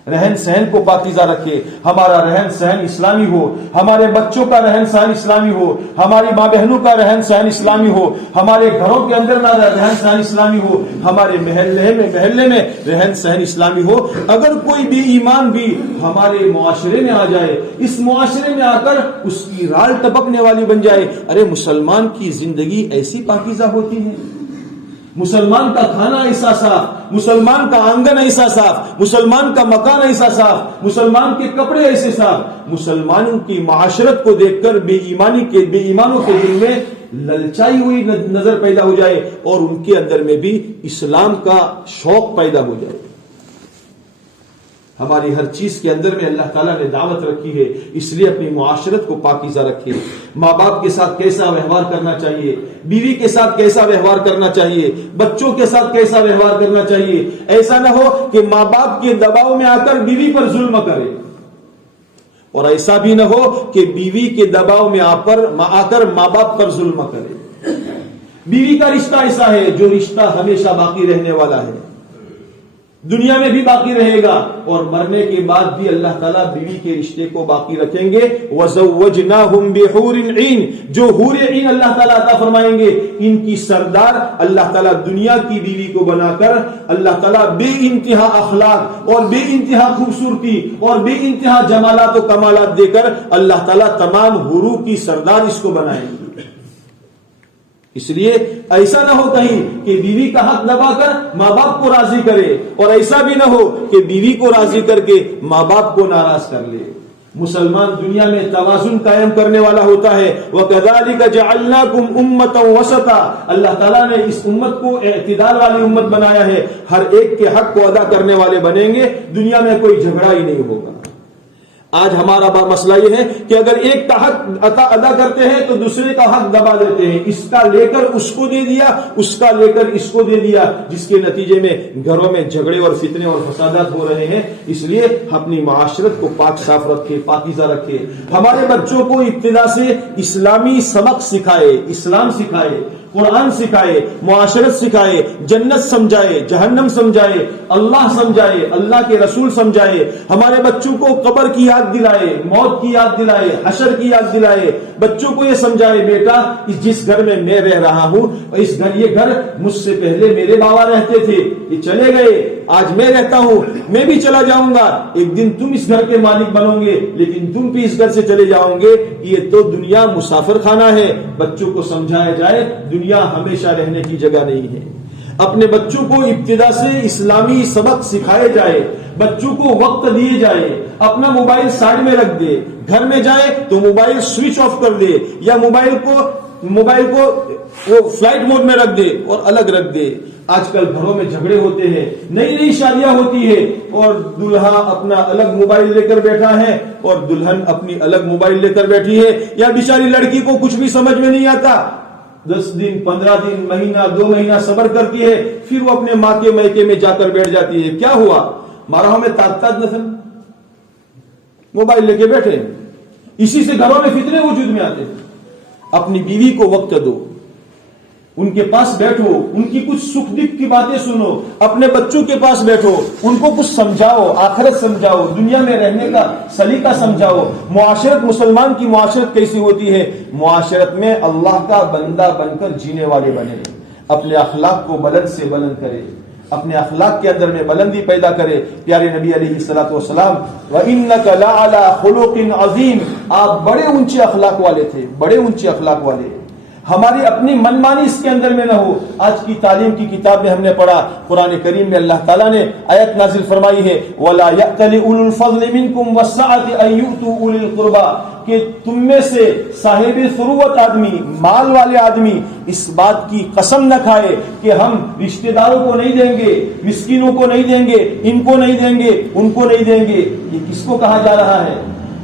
رہن سہن کو پاکیزہ رکھے، ہمارا رہن سہن اسلامی ہو، ہمارے بچوں کا رہن سہن اسلامی ہو، ہماری ماں بہنوں کا رہن سہن اسلامی ہو، ہمارے گھروں کے اندر رہن سہن اسلامی ہو، ہمارے محلے میں رہن سہن اسلامی ہو۔ اگر کوئی بے ایمان بھی ہمارے معاشرے میں آ جائے، اس معاشرے میں آ کر اس کی رال ٹپکنے والی بن جائے، ارے مسلمان کی زندگی ایسی پاکیزہ ہوتی ہے، مسلمان کا کھانا ایسا صاف، مسلمان کا آنگن ایسا صاف، مسلمان کا مکان ایسا صاف، مسلمان کے کپڑے ایسے صاف، مسلمانوں کی معاشرت کو دیکھ کر بے ایمانوں کے دل میں للچائی ہوئی نظر پیدا ہو جائے اور ان کے اندر میں بھی اسلام کا شوق پیدا ہو جائے۔ ہماری ہر چیز کے اندر میں اللہ تعالیٰ نے دعوت رکھی ہے، اس لیے اپنی معاشرت کو پاکیزہ رکھے۔ ماں باپ کے ساتھ کیسا ویوہار کرنا چاہیے، بیوی کے ساتھ کیسا ویوہار کرنا چاہیے، بچوں کے ساتھ کیسا ویوہار کرنا چاہیے۔ ایسا نہ ہو کہ ماں باپ کے دباؤ میں آ کر بیوی پر ظلم کرے، اور ایسا بھی نہ ہو کہ بیوی کے دباؤ میں آ کر ماں باپ پر ظلم کرے۔ بیوی کا رشتہ ایسا ہے جو رشتہ ہمیشہ باقی رہنے والا ہے، دنیا میں بھی باقی رہے گا اور مرنے کے بعد بھی اللہ تعالیٰ بیوی کے رشتے کو باقی رکھیں گے۔ وَزَوَّجْنَاهُمْ بِحُورٍ عِينٍ، جو حور عین اللہ تعالیٰ عطا فرمائیں گے، ان کی سردار اللہ تعالیٰ دنیا کی بیوی کو بنا کر اللہ تعالیٰ بے انتہا اخلاق اور بے انتہا خوبصورتی اور بے انتہا جمالات و کمالات دے کر اللہ تعالیٰ تمام حوروں کی سردار اس کو بنائیں گے۔ اس لیے ایسا نہ ہو کہیں کہ بیوی کا حق دبا کر ماں باپ کو راضی کرے، اور ایسا بھی نہ ہو کہ بیوی کو راضی کر کے ماں باپ کو ناراض کر لے۔ مسلمان دنیا میں توازن قائم کرنے والا ہوتا ہے۔ وَكَذَلِكَ جَعَلْنَاكُمْ أُمَّةً وَسَطًا، اللہ تعالیٰ نے اس امت کو اعتدال والی امت بنایا ہے، ہر ایک کے حق کو ادا کرنے والے بنیں گے، دنیا میں کوئی جھگڑا ہی نہیں ہوگا۔ آج ہمارا مسئلہ یہ ہے کہ اگر ایک کا حق ادا کرتے ہیں تو دوسرے کا حق دبا دیتے ہیں، اس کا لے کر اس کو دے دیا، اس کا لے کر اس کو دے دیا، جس کے نتیجے میں گھروں میں جھگڑے اور فتنے اور فسادات ہو رہے ہیں۔ اس لیے اپنی معاشرت کو پاک صاف رکھے، پاکیزہ رکھے، ہمارے بچوں کو ابتدا سے اسلامی سبق سکھائے، اسلام سکھائے، قرآن سکھائے، معاشرت سکھائے، جنت سمجھائے، جہنم سمجھائے، اللہ سمجھائے، اللہ کے رسول سمجھائے، ہمارے بچوں کو قبر کی یاد دلائے، موت کی یاد دلائے، حشر کی یاد دلائے، بچوں کو یہ سمجھائے بیٹا جس گھر میں میں رہ رہا ہوں، یہ گھر مجھ سے پہلے میرے بابا رہتے تھے، یہ چلے گئے، آج میں رہتا ہوں، میں بھی چلا جاؤں گا، ایک دن تم اس گھر کے مالک بنو گے، لیکن تم بھی اس گھر سے چلے جاؤ گے، یہ تو دنیا مسافر خانہ ہے۔ بچوں کو سمجھایا جائے دنیا ہمیشہ رہنے کی جگہ نہیں ہے۔ اپنے بچوں کو ابتدا سے اسلامی سبق سکھائے جائے، بچوں کو وقت دیے جائے، اپنا موبائل سائڈ میں رکھ دے، گھر میں جائے تو موبائل سوئچ آف کر دے، یا موبائل کو وہ فلائٹ موڈ میں رکھ دے اور الگ رکھ دے۔ آج کل گھروں میں جھگڑے ہوتے ہیں، نئی نئی شادیاں ہوتی ہے اور دلہا اپنا الگ موبائل لے کر بیٹھا ہے اور دلہن اپنی الگ موبائل لے کر بیٹھی ہے، یا بیچاری لڑکی کو کچھ بھی سمجھ میں نہیں آتا، 10 دن 15 دن مہینہ 2 مہینہ صبر کرتی ہے، پھر وہ اپنے ماں کے میکے میں جا کر بیٹھ جاتی ہے۔ کیا ہوا؟ مارا ہمیں تاکتاد نسل موبائل لے کے بیٹھے، اسی سے گھروں میں فتنے وجود میں آتے۔ اپنی بیوی کو وقت دو، ان کے پاس بیٹھو، ان کی کچھ سکھ دکھ کی باتیں سنو، اپنے بچوں کے پاس بیٹھو، ان کو کچھ سمجھاؤ، آخرت سمجھاؤ، دنیا میں رہنے کا سلیقہ سمجھاؤ۔ معاشرت، مسلمان کی معاشرت کیسی ہوتی ہے؟ معاشرت میں اللہ کا بندہ بن کر جینے والے بنے، اپنے اخلاق کو بلند سے بلند کرے، اپنے اخلاق کے اندر میں بلندی پیدا کرے۔ پیارے نبی علیہ الصلوۃ والسلام وَإِنَّكَ لَعَلَىٰ خُلُقٍ عَظِيمٍ، آپ بڑے اونچے اخلاق والے تھے، بڑے اونچے اخلاق والے۔ ہماری اپنی منمانی اس کے اندر میں نہ ہو. آج کی تعلیم کی کتاب میں ہم نے پڑھا, قرآن کریم میں اللہ تعالیٰ نے آیت نازل فرمائی ہے وَلَا يَأْتَلِ أُولُو الْفَضْلِ مِنْكُمْ وَالسَّعَةِ أَن يُؤْتُوا أُولِي الْقُرْبَى, کہ تم میں سے صاحب ثروت آدمی, مال والے آدمی اس بات کی قسم نہ کھائے کہ ہم رشتہ داروں کو نہیں دیں گے, مسکینوں کو نہیں دیں گے, ان کو نہیں دیں گے, ان کو نہیں دیں گے. یہ کس کو کہا جا رہا ہے؟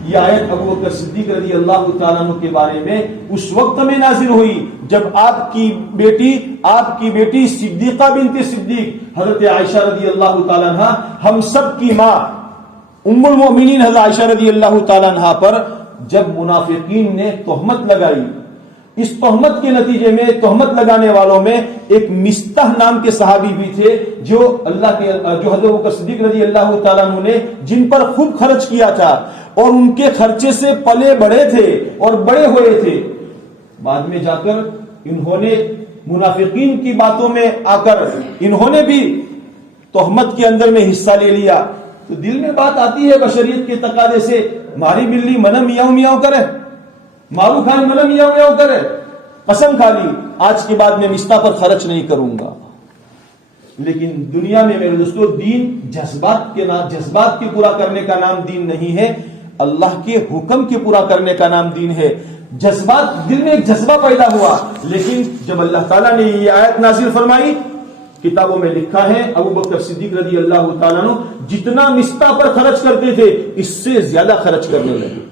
یہ آیت ابو بکر صدیق رضی اللہ تعالیٰ عنہ کے بارے میں اس وقت میں نازل ہوئی جب آپ کی بیٹی صدیقہ بنت صدیق حضرت عائشہ رضی اللہ تعالیٰ عنہ, ہم سب کی ماں ام المؤمنین حضرت عائشہ رضی اللہ تعالیٰ عنہ پر جب منافقین نے تہمت لگائی. اس تہمت کے نتیجے میں تہمت لگانے والوں میں ایک مستح نام کے صحابی بھی تھے جو حضرت ابو بکر صدیق رضی اللہ تعالیٰ عنہ نے جن پر خوب خرچ کیا تھا اور ان کے خرچے سے پلے بڑے تھے اور بڑے ہوئے تھے. بعد میں جا کر انہوں نے منافقین کی باتوں میں آ کر انہوں نے بھی تہمت کے اندر میں حصہ لے لیا. تو دل میں بات آتی ہے بشریت کے تقاضے سے, ماری بلی من میاؤں میاؤں کرے, مارو کھان من میاؤں میاؤں کرے, قسم کھا لی آج کے بعد میں مستہ پر خرچ نہیں کروں گا. لیکن دنیا میں میرے دوستو دین جذبات کے پورا کرنے کا نام دین نہیں ہے, اللہ کے حکم کے پورا کرنے کا نام دین ہے. جذبات, دل میں ایک جذبہ پیدا ہوا, لیکن جب اللہ تعالیٰ نے یہ آیت نازل فرمائی, کتابوں میں لکھا ہے ابو بکر صدیق رضی اللہ تعالیٰ عنہ جتنا مستہ پر خرچ کرتے تھے اس سے زیادہ خرچ کرنے لگے.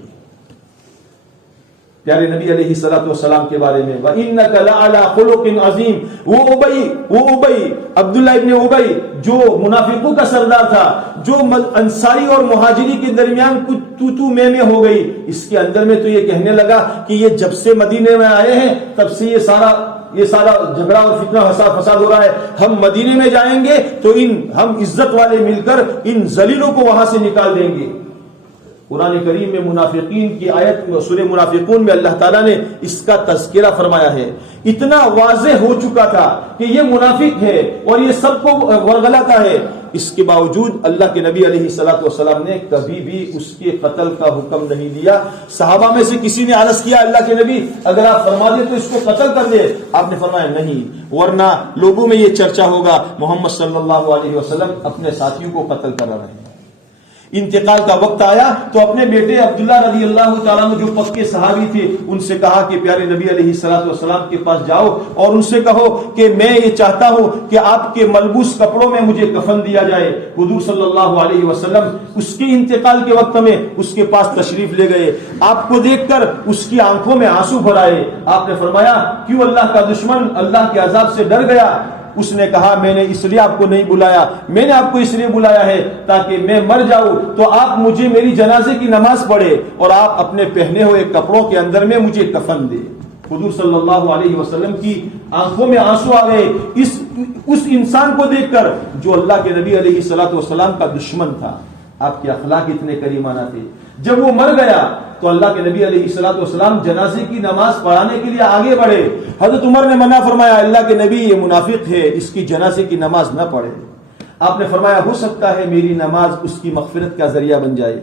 پیارے نبی علیہ الصلوۃ والسلام کے بارے میں وَإِنَّكَ لَعَلَىٰ خُلُقٍ عَظِيمٍ, وہ ابئی عبداللہ ابن ابئی جو منافقوں کا سردار تھا, جو انصاری اور مہاجری کے درمیان کچھ تو میں ہو گئی, اس کے اندر میں تو یہ کہنے لگا کہ یہ جب سے مدینے میں آئے ہیں تب سے یہ سارا جھگڑا اور فتنہ فساد ہو رہا ہے. ہم مدینے میں جائیں گے تو ہم عزت والے مل کر ان ذلیلوں کو وہاں سے نکال دیں گے. قرآن کریم میں منافقین کی آیت سورہ منافقون میں اللہ تعالیٰ نے اس کا تذکرہ فرمایا ہے. اتنا واضح ہو چکا تھا کہ یہ منافق ہے اور یہ سب کو ورغلاتا ہے, اس کے باوجود اللہ کے نبی علیہ الصلوۃ والسلام نے کبھی بھی اس کے قتل کا حکم نہیں دیا. صحابہ میں سے کسی نے عرض کیا اللہ کے نبی اگر آپ فرما دیں تو اس کو قتل کر دے, آپ نے فرمایا نہیں, ورنہ لوگوں میں یہ چرچا ہوگا محمد صلی اللہ علیہ وسلم اپنے ساتھیوں کو قتل کر رہے ہیں. انتقال کا وقت آیا تو اپنے بیٹے عبداللہ رضی اللہ تعالیٰ عنہ جو پکے صحابی تھے ان سے کہا کہ پیارے نبی علیہ الصلوۃ والسلام کے پاس جاؤ اور ان سے کہو کہ میں یہ چاہتا ہوں کہ آپ کے ملبوس کپڑوں میں مجھے کفن دیا جائے. حضور صلی اللہ علیہ وسلم اس کے انتقال کے وقت میں اس کے پاس تشریف لے گئے. آپ کو دیکھ کر اس کی آنکھوں میں آنسو بھر آئے. آپ نے فرمایا کیوں اللہ کا دشمن اللہ کے عذاب سے ڈر گیا؟ اس نے کہا میں نے اس لیے آپ کو نہیں بلایا, میں نے آپ کو اس لیے بلایا ہے تاکہ میں مر جاؤں تو آپ مجھے میری جنازے کی نماز پڑھے اور آپ اپنے پہنے ہوئے کپڑوں کے اندر میں مجھے کفن دے. حضور صلی اللہ علیہ وسلم کی آنکھوں میں آنسو آ گئے اس انسان کو دیکھ کر جو اللہ کے نبی علیہ الصلوۃ والسلام کا دشمن تھا. آپ کے اخلاق اتنے کریمانہ تھے. جب وہ مر گیا تو اللہ کے نبی علیہ الصلوۃ والسلام جنازے کی نماز پڑھانے کے لیے آگے بڑھے. حضرت عمر نے منع فرمایا اللہ کے نبی یہ منافق ہے, اس کی جنازے کی نماز نہ پڑھے. آپ نے فرمایا ہو سکتا ہے میری نماز اس کی مغفرت کا ذریعہ بن جائے.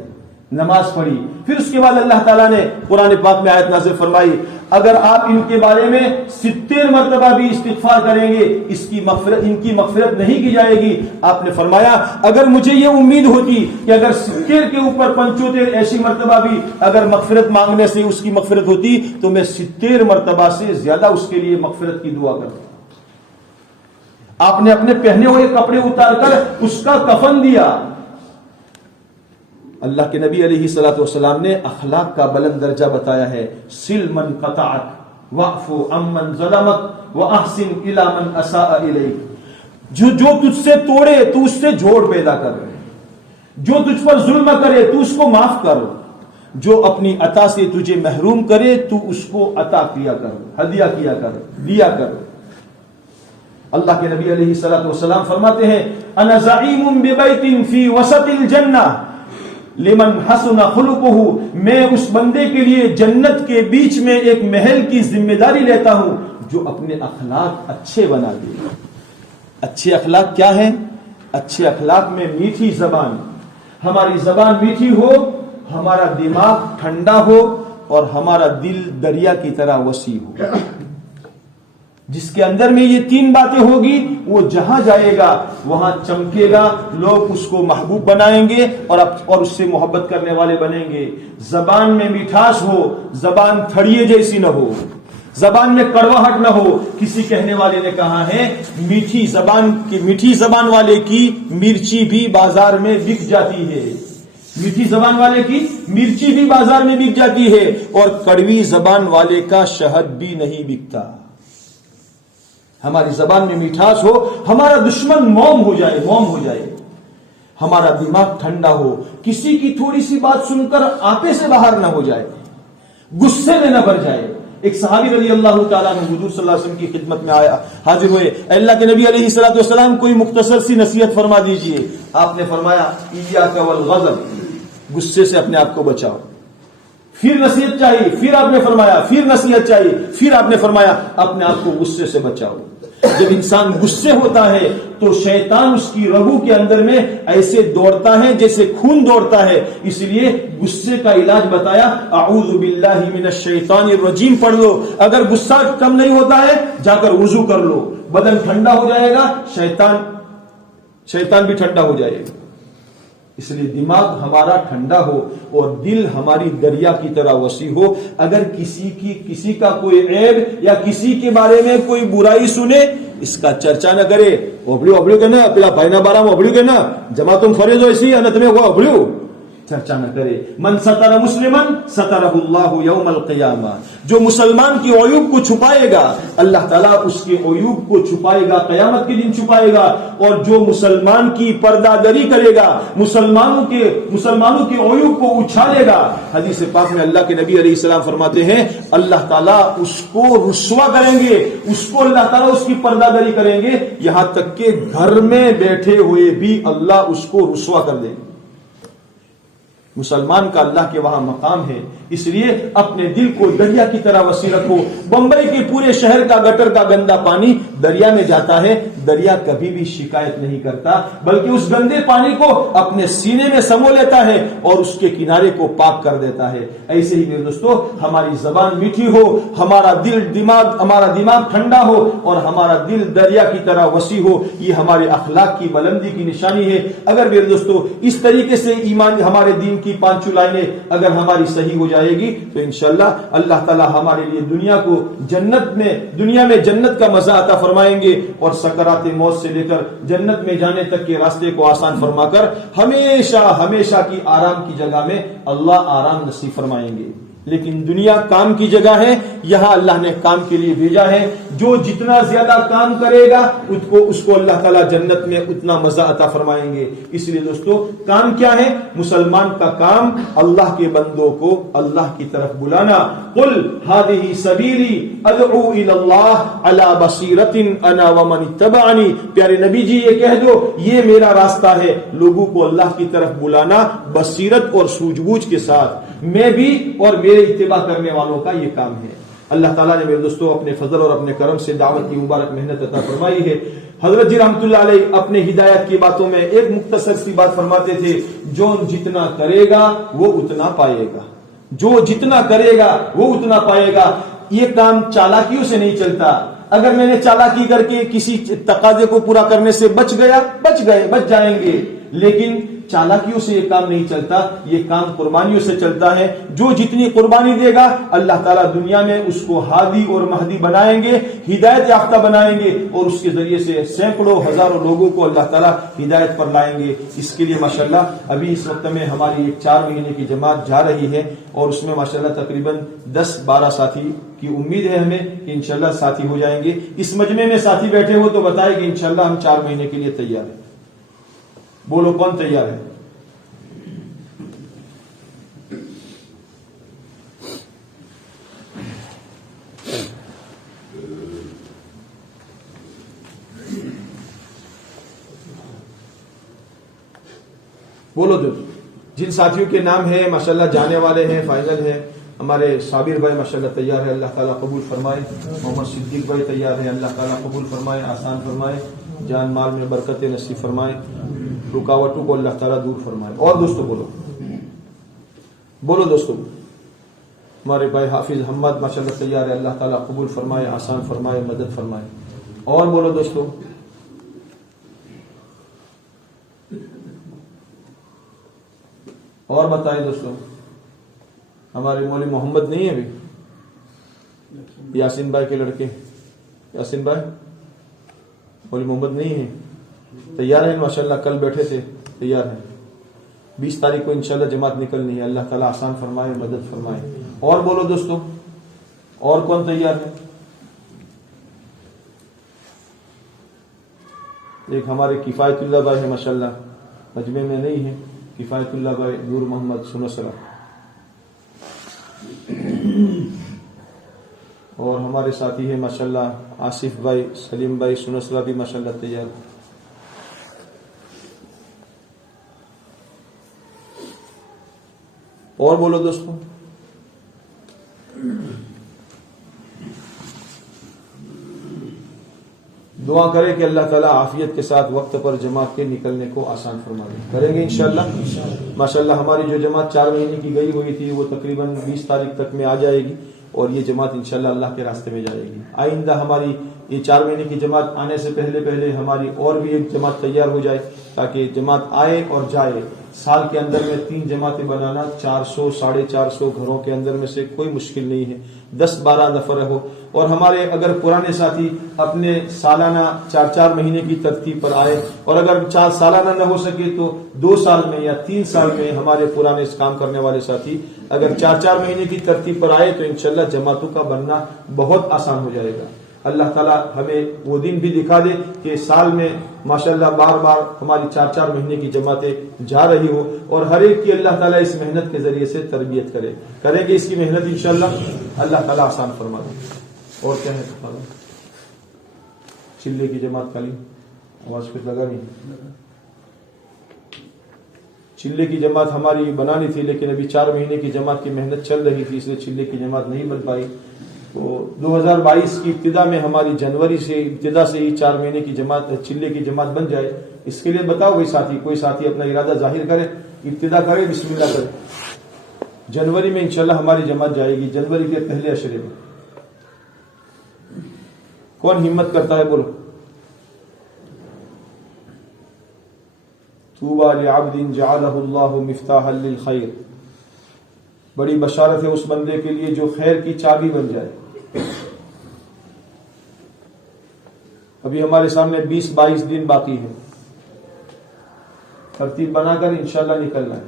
نماز پڑھی. پھر اس کے بعد اللہ تعالیٰ نے قرآن پاک میں آیت نازل فرمائی اگر آپ ان کے بارے میں 70 مرتبہ بھی استغفار کریں گے ان کی مغفرت نہیں کی جائے گی. آپ نے فرمایا اگر مجھے یہ امید ہوتی کہ اگر 70 کے اوپر 75 ایسی مرتبہ بھی اگر مغفرت مانگنے سے اس کی مغفرت ہوتی تو میں 70 مرتبہ سے زیادہ اس کے لیے مغفرت کی دعا کرتا. آپ نے اپنے پہنے ہوئے کپڑے اتار کر اس کا کفن دیا. اللہ کے نبی علیہ الصلوۃ والسلام نے اخلاق کا بلند درجہ بتایا ہے. سل من قطعک واعفو عمن ظلمک واحسن الی من اساء الیک. جو تجھ سے توڑے تو اس سے جوڑ پیدا کر, جو تجھ پر ظلم کرے تو اس کو معاف کر, جو اپنی عطا سے تجھے محروم کرے تو اس کو عطا کیا کر, ہدیہ کیا کر, دیا کر. اللہ کے نبی علیہ الصلوۃ والسلام فرماتے ہیں انا زعیم ببیت فی وسط الجنہ لمن حسن خلقہ, میں اس بندے کے لیے جنت کے بیچ میں ایک محل کی ذمہ داری لیتا ہوں جو اپنے اخلاق اچھے بنا دے. اچھے اخلاق کیا ہیں؟ اچھے اخلاق میں میٹھی زبان, ہماری زبان میٹھی ہو, ہمارا دماغ ٹھنڈا ہو اور ہمارا دل دریا کی طرح وسیع ہو. جس کے اندر میں یہ 3 باتیں ہوگی وہ جہاں جائے گا وہاں چمکے گا، لوگ اس کو محبوب بنائیں گے اور اس سے محبت کرنے والے بنیں گے۔ زبان میں مٹھاس ہو، زبان تھڑیے جیسی نہ ہو، زبان میں کڑواہٹ نہ ہو۔ کسی کہنے والے نے کہا ہے میٹھی زبان والے کی مرچی بھی بازار میں بک جاتی ہے، میٹھی زبان والے کی مرچی بھی بازار میں بک جاتی ہے، اور کڑوی زبان والے کا شہد بھی نہیں بکتا۔ ہماری زبان میں مٹھاس ہو، ہمارا دشمن موم ہو جائے، ہمارا دماغ ٹھنڈا ہو، کسی کی تھوڑی سی بات سن کر آپے سے باہر نہ ہو جائے، غصے میں نہ بھر جائے۔ ایک صحابی رضی اللہ تعالیٰ عنہ حضور صلی اللہ علیہ وسلم کی خدمت میں حاضر ہوئے، اللہ کے نبی علیہ الصلوۃ والسلام کوئی مختصر سی نصیحت فرما دیجئے۔ آپ نے فرمایا ایاک والغضب، غصے سے اپنے آپ کو بچاؤ۔ پھر نصیحت چاہیے، پھر آپ نے فرمایا پھر نصیحت چاہیے، پھر آپ نے فرمایا اپنے آپ کو غصے سے بچاؤ۔ جب انسان غصے ہوتا ہے تو شیطان اس کی رگوں کے اندر میں ایسے دوڑتا ہے جیسے خون دوڑتا ہے، اس لیے غصے کا علاج بتایا اعوذ باللہ من الشیطان الرجیم پڑھ لو۔ اگر غصہ کم نہیں ہوتا ہے جا کر وضو کر لو، بدن ٹھنڈا ہو جائے گا، شیطان بھی ٹھنڈا ہو جائے گا۔ اس لیے دماغ ہمارا ٹھنڈا ہو اور دل ہماری دریا کی طرح وسیع ہو۔ اگر کسی کا کوئی عیب یا کسی کے بارے میں کوئی برائی سنے، اس کا چرچا نہ کرے۔ اوبڑیو کے نا پلا بھائی بارہ میں اوبڑیو کے نا جمع تم فریض ہو اسی انت میں وہ اوبڑیو چرچا نہ کرے۔ من ستر مسلمن سترہ اللہ یوم القیامہ، جو مسلمان کی عیوب کو چھپائے گا اللہ تعالیٰ اس کے عیوب کو چھپائے گا، قیامت کے دن چھپائے گا۔ اور جو مسلمان کی پردہ دری کرے گا، مسلمانوں کے عیوب کو اچھالے گا، حدیث پاک میں اللہ کے نبی علیہ السلام فرماتے ہیں اللہ تعالیٰ اس کو رسوا کریں گے، اس کو اللہ تعالیٰ اس کی پردہ دری کریں گے، یہاں تک کہ گھر میں بیٹھے ہوئے بھی اللہ اس کو رسوا کر دیں گے۔ مسلمان کا اللہ کے وہاں مقام ہے، اس لیے اپنے دل کو دریا کی طرح وسیع رکھو۔ بمبئی کے پورے شہر کا گٹر کا گندا پانی دریا میں جاتا ہے، دریا کبھی بھی شکایت نہیں کرتا، بلکہ اس گندے پانی کو اپنے سینے میں سمو لیتا ہے اور اس کے کنارے کو پاک کر دیتا ہے۔ ایسے ہی میرے دوستو ہماری زبان میٹھی ہو، ہمارا دماغ ٹھنڈا ہو اور ہمارا دل دریا کی طرح وسیع ہو، یہ ہمارے اخلاق کی بلندی کی نشانی ہے۔ اگر میرے دوستو اس طریقے سے ایمان ہمارے دین کی 5 لائنیں اگر ہماری صحیح ہو جائے گی تو انشاءاللہ اللہ تعالی ہمارے لیے دنیا میں جنت کا مزہ عطا فرمائیں گے، اور سکرات موت سے لے کر جنت میں جانے تک کے راستے کو آسان فرما کر ہمیشہ کی آرام کی جگہ میں اللہ آرام نصیب فرمائیں گے۔ لیکن دنیا کام کی جگہ ہے، یہاں اللہ نے کام کے لیے بھیجا ہے۔ جو جتنا زیادہ کام کرے گا اس کو اللہ تعالیٰ جنت میں اتنا مزہ عطا فرمائیں گے۔ اس لیے دوستو کام کیا ہے؟ مسلمان کا کام اللہ کے بندوں کو اللہ کی طرف بلانا۔ قل هذه سبیلی ادعو الی اللہ علی بصیرۃ انا ومن اتبعنی، پیارے نبی جی یہ کہہ دو یہ میرا راستہ ہے، لوگوں کو اللہ کی طرف بلانا بصیرت اور سوجھ بوجھ کے ساتھ، میں بھی اور میرے اتباع کرنے والوں کا یہ کام ہے۔ اللہ تعالیٰ نے میرے دوستوں اپنے فضل اور اپنے کرم سے دعوت کی مبارک محنت عطا فرمائی ہے۔ حضرت جی رحمت اللہ علیہ اپنے ہدایت کی باتوں میں ایک مختصر سی بات فرماتے تھے، جو جتنا کرے گا وہ اتنا پائے گا، جو جتنا کرے گا وہ اتنا پائے گا۔ یہ کام چالاکیوں سے نہیں چلتا۔ اگر میں نے چالاکی کر کے کسی تقاضے کو پورا کرنے سے بچ جائیں گے، لیکن چالاکیوں سے یہ کام نہیں چلتا، یہ کام قربانیوں سے چلتا ہے۔ جو جتنی قربانی دے گا اللہ تعالیٰ دنیا میں اس کو ہادی اور مہدی بنائیں گے، ہدایت یافتہ بنائیں گے، اور اس کے ذریعے سے سینکڑوں ہزاروں لوگوں کو اللہ تعالیٰ ہدایت پر لائیں گے۔ اس کے لیے ماشاءاللہ ابھی اس وقت میں ہماری ایک 4 مہینے کی جماعت جا رہی ہے، اور اس میں ماشاءاللہ تقریباً 10-12 ساتھی کی امید ہے ہمیں کہ انشاءاللہ ساتھی ہو جائیں گے۔ اس مجمع میں ساتھی بیٹھے ہو تو بتائیں کہ انشاءاللہ ہم 4 مہینے کے لیے تیار ہیں۔ بولو کون تیار ہے؟ بولو جن ساتھیوں کے نام ہے ماشاءاللہ جانے والے ہیں، فائنل ہے۔ ہمارے صابر بھائی ماشاءاللہ تیار ہے، اللہ تعالیٰ قبول فرمائے۔ محمد صدیق بھائی تیار ہے، اللہ تعالیٰ قبول فرمائے، آسان فرمائے، جان مال میں برکت نصیب فرمائے، رکاوٹوں کو اللہ تعالیٰ دور فرمائے۔ اور دوستو بولو دوستو ہمارے بھائی حافظ حمد ماشاءاللہ تیار ہے. اللہ تعالیٰ قبول فرمائے, آسان فرمائے, مدد فرمائے. اور بولو دوستو, اور بتائیں دوستو. ہمارے مولوی محمد نہیں ہے ابھی, یاسین بھائی کے لڑکے, یاسین بھائی مولوی محمد نہیں ہے, تیار ہیں ماشاءاللہ, کل بیٹھے تھے, تیار ہیں. 20 تاریخ کو انشاءاللہ جماعت نکلنی ہے. اللہ تعالیٰ آسان فرمائے, مدد فرمائے. اور بولو دوستو, اور کون تیار ہے؟ ایک ہمارے کفایت اللہ بھائی ہے ماشاءاللہ, مجمع میں نہیں ہے, کفایت اللہ بھائی نور محمد سنوسرا. اور ہمارے ساتھی ہیں ماشاءاللہ آصف بھائی, سلیم بھائی سنوسرا بھی ماشاءاللہ تیار. اور بولو دوستو. دعا کریں کہ اللہ تعالیٰ عافیت کے ساتھ وقت پر جماعت کے نکلنے کو آسان فرما دے. کریں گے انشاءاللہ. ماشاءاللہ ہماری جو جماعت 4 مہینے کی گئی ہوئی تھی وہ تقریباً 20 تاریخ تک میں آ جائے گی, اور یہ جماعت انشاءاللہ اللہ کے راستے میں جائے گی. آئندہ ہماری یہ 4 مہینے کی جماعت آنے سے پہلے ہماری اور بھی ایک جماعت تیار ہو جائے, تاکہ جماعت آئے اور جائے. سال کے اندر میں 3 جماعتیں بنانا 400 450 گھروں کے اندر میں سے کوئی مشکل نہیں ہے. 10-12 نفر ہو. اور ہمارے اگر پرانے ساتھی اپنے سالانہ 4 مہینے کی ترتیب پر آئے, اور اگر 4 سالانہ نہ ہو سکے تو 2 سال میں یا 3 سال میں ہمارے پرانے کام کرنے والے ساتھی اگر 4 مہینے کی ترتیب پر آئے تو انشاءاللہ جماعتوں کا بننا بہت آسان ہو جائے گا. اللہ تعالیٰ ہمیں وہ دن بھی دکھا دے کہ سال میں ماشاءاللہ بار بار ہماری 4 مہینے کی جماعتیں جا رہی ہو, اور ہر ایک کی اللہ تعالیٰ اس محنت کے ذریعے سے تربیت کریں گے اس کی محنت انشاءاللہ. اللہ تعالیٰ آسان فرما دے. اور کیا ہے چلے کی جماعت خالی آواز پہ لگا نہیں. چلے کی جماعت ہماری بنانی تھی, لیکن ابھی 4 مہینے کی جماعت کی محنت چل رہی تھی, اس لیے چلے کی جماعت نہیں بن پائی. تو 2022 کی ابتدا میں ہماری جنوری سے ابتدا سے ہی 4 مہینے کی جماعت چلے کی جماعت بن جائے. اس کے لیے بتاؤ کوئی ساتھی اپنا ارادہ ظاہر کرے, ابتدا کرے, بسم اللہ کرے. جنوری میں انشاءاللہ ہماری جماعت جائے گی, جنوری کے پہلے اشرے میں. کون ہمت کرتا ہے بولو. طوبی لعبد جعلہ اللہ مفتاحا للخیر. بڑی بشارت ہے اس بندے کے لیے جو خیر کی چابی بن جائے. ابھی ہمارے سامنے 20-22 دن باقی ہے. ترتیب بنا کر انشاءاللہ نکلنا ہے.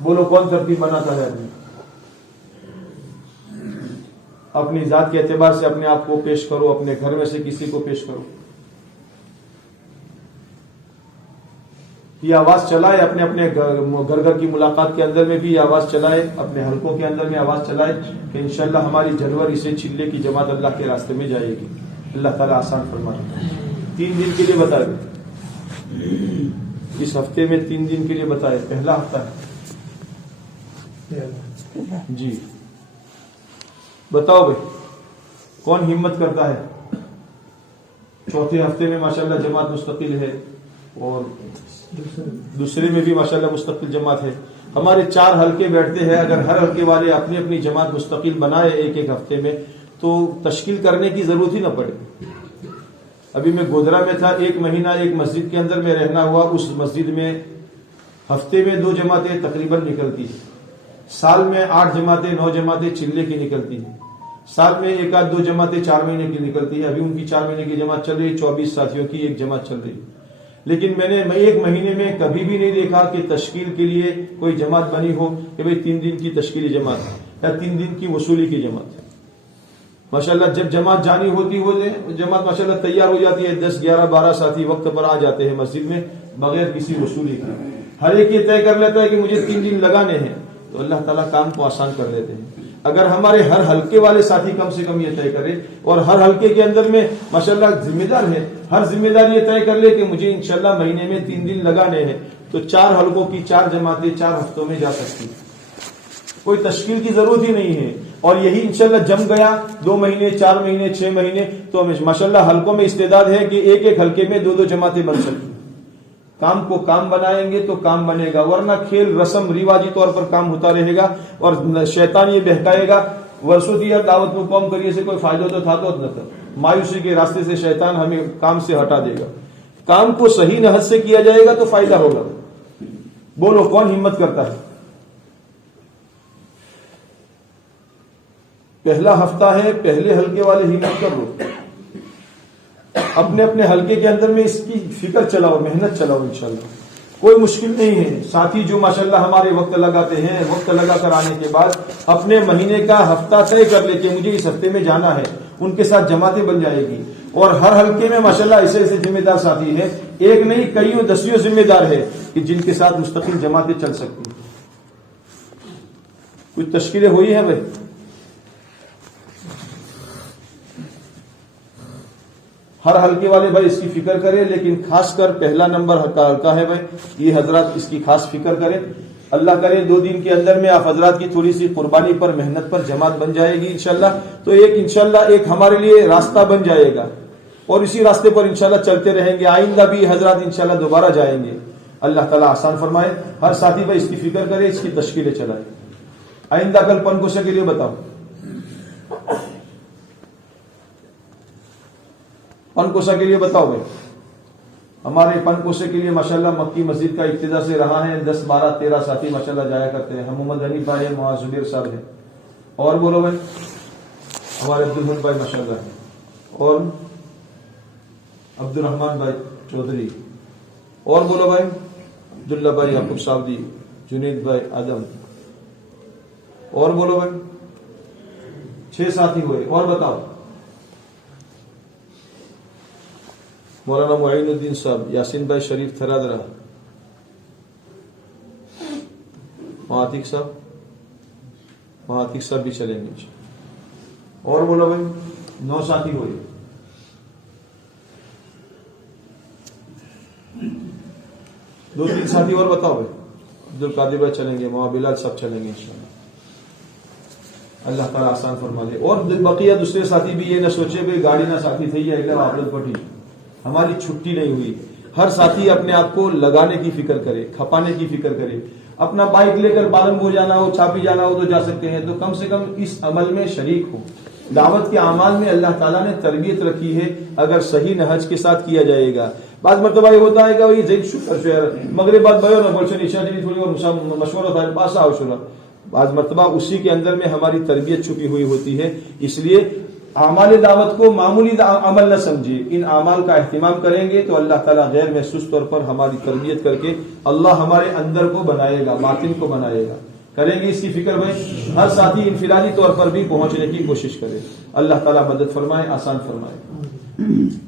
بولو کون ترتیب بناتا ہے آدمی. اپنی ذات کے اعتبار سے اپنے آپ کو پیش کرو, اپنے گھر میں سے کسی کو پیش کرو. یہ آواز چلائے, اپنے گھر کی ملاقات کے اندر میں بھی یہ آواز چلائے, اپنے حلقوں کے اندر میں آواز چلائے کہ انشاءاللہ ہماری جنوری سے چلے کی جماعت اللہ کے راستے میں جائے گی. اللہ تعالیٰ آسان فرمائے. 3 دن کے لیے بتائے, اس ہفتے میں 3 دن کے لیے بتائے. پہلا ہفتہ ہے جی. بتاؤ بھائی کون ہمت کرتا ہے. 4تھے ہفتے میں ماشاءاللہ جماعت مستقل ہے, اور دوسرے میں بھی ماشاءاللہ مستقل جماعت ہے. ہمارے 4 حلقے بیٹھتے ہیں. اگر ہر حلقے والے اپنی اپنی جماعت مستقل بنائے ایک ہفتے میں تو تشکیل کرنے کی ضرورت ہی نہ پڑے. ابھی میں گودرا میں تھا, 1 مہینہ ایک مسجد کے اندر میں رہنا ہوا. اس مسجد میں ہفتے میں 2 جماعتیں تقریباً نکلتی ہیں. سال میں 8 جماعتیں 9 جماعتیں چلے کی نکلتی ہیں. سال میں 1-2 جماعتیں 4 مہینے کی نکلتی ہے. ابھی ان کی 4 مہینے کی جماعت چل رہی ہے. 24 ساتھیوں کی ایک جماعت چل رہی ہے. لیکن میں نے 1 مہینے میں کبھی بھی نہیں دیکھا کہ تشکیل کے لیے کوئی جماعت بنی ہو کہ بھئی 3 دن کی تشکیلی جماعت یا 3 دن کی وصولی کی جماعت. ماشاءاللہ جب جماعت جانی ہوتی ہو جماعت ماشاءاللہ تیار ہو جاتی ہے. 10 11 12 ساتھی وقت پر آ جاتے ہیں مسجد میں بغیر کسی وصولی کے. ہر ایک یہ طے کر لیتا ہے کہ مجھے 3 دن لگانے ہیں, تو اللہ تعالیٰ کام کو آسان کر دیتے ہیں. اگر ہمارے ہر حلقے والے ساتھی کم سے کم یہ طے کرے, اور ہر حلقے کے اندر میں ماشاءاللہ ذمہ دار ہے, ہر ذمہ دار یہ طے کر لے کہ مجھے انشاءاللہ مہینے میں 3 دن لگانے ہیں, تو 4 حلقوں کی 4 جماعتیں 4 ہفتوں میں جا سکتی. کوئی تشکیل کی ضرورت ہی نہیں ہے. اور یہی انشاءاللہ جم گیا 2 مہینے 4 مہینے 6 مہینے, تو ماشاءاللہ حلقوں میں استعداد ہے کہ ایک حلقے میں 2 جماعتیں بن سکتی. کام کو کام بنائیں گے تو کام بنے گا، ورنہ کھیل رسم رواجی طور پر کام ہوتا رہے گا اور شیطان یہ بہکائے گا ورسوں کی دعوت کو کم کریے سے کوئی فائدہ تو تھا تو نہ تھا، مایوسی کے راستے سے شیطان ہمیں کام سے ہٹا دے گا۔ کام کو صحیح نہج سے کیا جائے گا تو فائدہ ہوگا۔ بولو کون ہمت کرتا ہے؟ پہلا ہفتہ ہے، پہلے حلقے والے ہمت کر لو، اپنے اپنے حلقے کے اندر میں اس کی فکر چلاؤ، محنت چلاؤ، انشاءاللہ کوئی مشکل نہیں ہے۔ ساتھی جو ماشاءاللہ ہمارے وقت لگاتے ہیں، وقت لگا کر آنے کے بعد اپنے مہینے کا ہفتہ طے کر لے کہ مجھے اس ہفتے میں جانا ہے، ان کے ساتھ جماعتیں بن جائے گی۔ اور ہر حلقے میں ماشاءاللہ ایسے ایسے ذمہ دار ساتھی ہیں، ایک نہیں کئیوں دسیوں ذمہ دار ہے کہ جن کے ساتھ مستقل جماعتیں چل سکتی ہیں۔ کچھ تشکیلیں ہوئی ہیں بھائی؟ ہر حلقے والے بھائی اس کی فکر کرے، لیکن خاص کر پہلا نمبر کا حلقہ ہے بھائی، یہ حضرات اس کی خاص فکر کریں۔ اللہ کرے 2 دن کے اندر میں آپ حضرات کی تھوڑی سی قربانی پر، محنت پر جماعت بن جائے گی انشاءاللہ، تو انشاءاللہ ایک ہمارے لیے راستہ بن جائے گا اور اسی راستے پر انشاءاللہ چلتے رہیں گے۔ آئندہ بھی حضرات انشاءاللہ دوبارہ جائیں گے۔ اللہ تعالیٰ آسان فرمائے۔ ہر ساتھی بھائی اس کی فکر کرے، اس کی تشکیلیں چلائے۔ آئندہ کل پن کوشے کے لیے بتاؤ، پن کوشا کے لیے بتاؤ بھائی۔ ہمارے پن کوشے کے لیے ماشاءاللہ مکی مسجد کا ابتدا سے رہا ہے، 10 12 13 ساتھی ماشاءاللہ جایا کرتے ہیں۔ ہم محمد حنیف بھائی ہیں، محمد زبیر صاحب ہیں، اور بولو بھائی ہمارے عبدالحمد بھائی ماشاءاللہ ہیں، اور عبد الرحمان بھائی چودھری، اور بولو بھائی عبداللہ بھائی یعقوب صاحب دی، جنید بھائی آدم، اور بولو بھائی 6 ساتھی ہوئے۔ اور بتاؤ مولانا معین الدین صاحب، یاسین بھائی شریف تھرادرہ، مہاتک صاحب بھی چلیں گے۔ اور بولو بھائی 9 ساتھی ہوئے۔ 2-3 ساتھی اور بتاؤ بھائی۔ عبد القادر بھائی چلیں گے، مولانا بلال صاحب چلیں گے انشاءاللہ۔ اللہ تعالیٰ آسان فرما دے۔ اور بقیہ دوسرے ساتھی بھی یہ نہ سوچے کہ گاڑی نہ ساتھی تھی یا ایک دم عادت پٹی، ہماری چھٹی نہیں ہوئی۔ ہر ساتھی اپنے آپ کو لگانے کی فکر کرے، کھپانے کی فکر کرے۔ اپنا بائک لے کر پالنپور جانا ہو، چھاپی جانا ہو تو جا سکتے ہیں، تو کم سے کم اس عمل میں شریک ہو۔ دعوت کے اعمال میں اللہ تعالیٰ نے تربیت رکھی ہے، اگر صحیح نہج کے ساتھ کیا جائے گا۔ بعض مرتبہ یہ ہوتا ہے کہ وہی زید شکر مغرب بعد بھائی نہ بولشن عشاء جی تھوڑی اور مشورہ ہوتا ہے پاسا ہو شورا، بعض مرتبہ اسی کے اندر میں ہماری تربیت چھپی ہوئی ہوتی ہے۔ اس لیے اعمال دعوت کو معمولی عمل نہ سمجھے، ان اعمال کا اہتمام کریں گے تو اللہ تعالیٰ غیر محسوس طور پر ہماری تربیت کر کے اللہ ہمارے اندر کو بنائے گا، باطن کو بنائے گا۔ کریں گے اس کی فکر بھائی، ہر ساتھی انفرادی طور پر بھی پہنچنے کی کوشش کرے۔ اللہ تعالیٰ مدد فرمائے، آسان فرمائے۔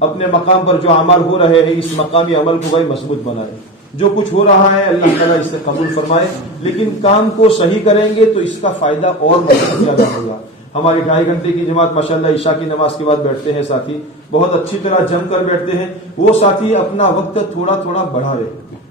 اپنے مقام پر جو اعمال ہو رہے ہیں اس مقامی عمل کو بھائی مضبوط بنائے۔ جو کچھ ہو رہا ہے اللہ تعالیٰ اس سے قبول فرمائے، لیکن کام کو صحیح کریں گے تو اس کا فائدہ اور زیادہ ہوگا۔ ہماری 2.5 گھنٹے کی جماعت ماشاءاللہ عشاء کی نماز کے بعد بیٹھتے ہیں ساتھی، بہت اچھی طرح جم کر بیٹھتے ہیں۔ وہ ساتھی اپنا وقت تھوڑا تھوڑا بڑھاوے۔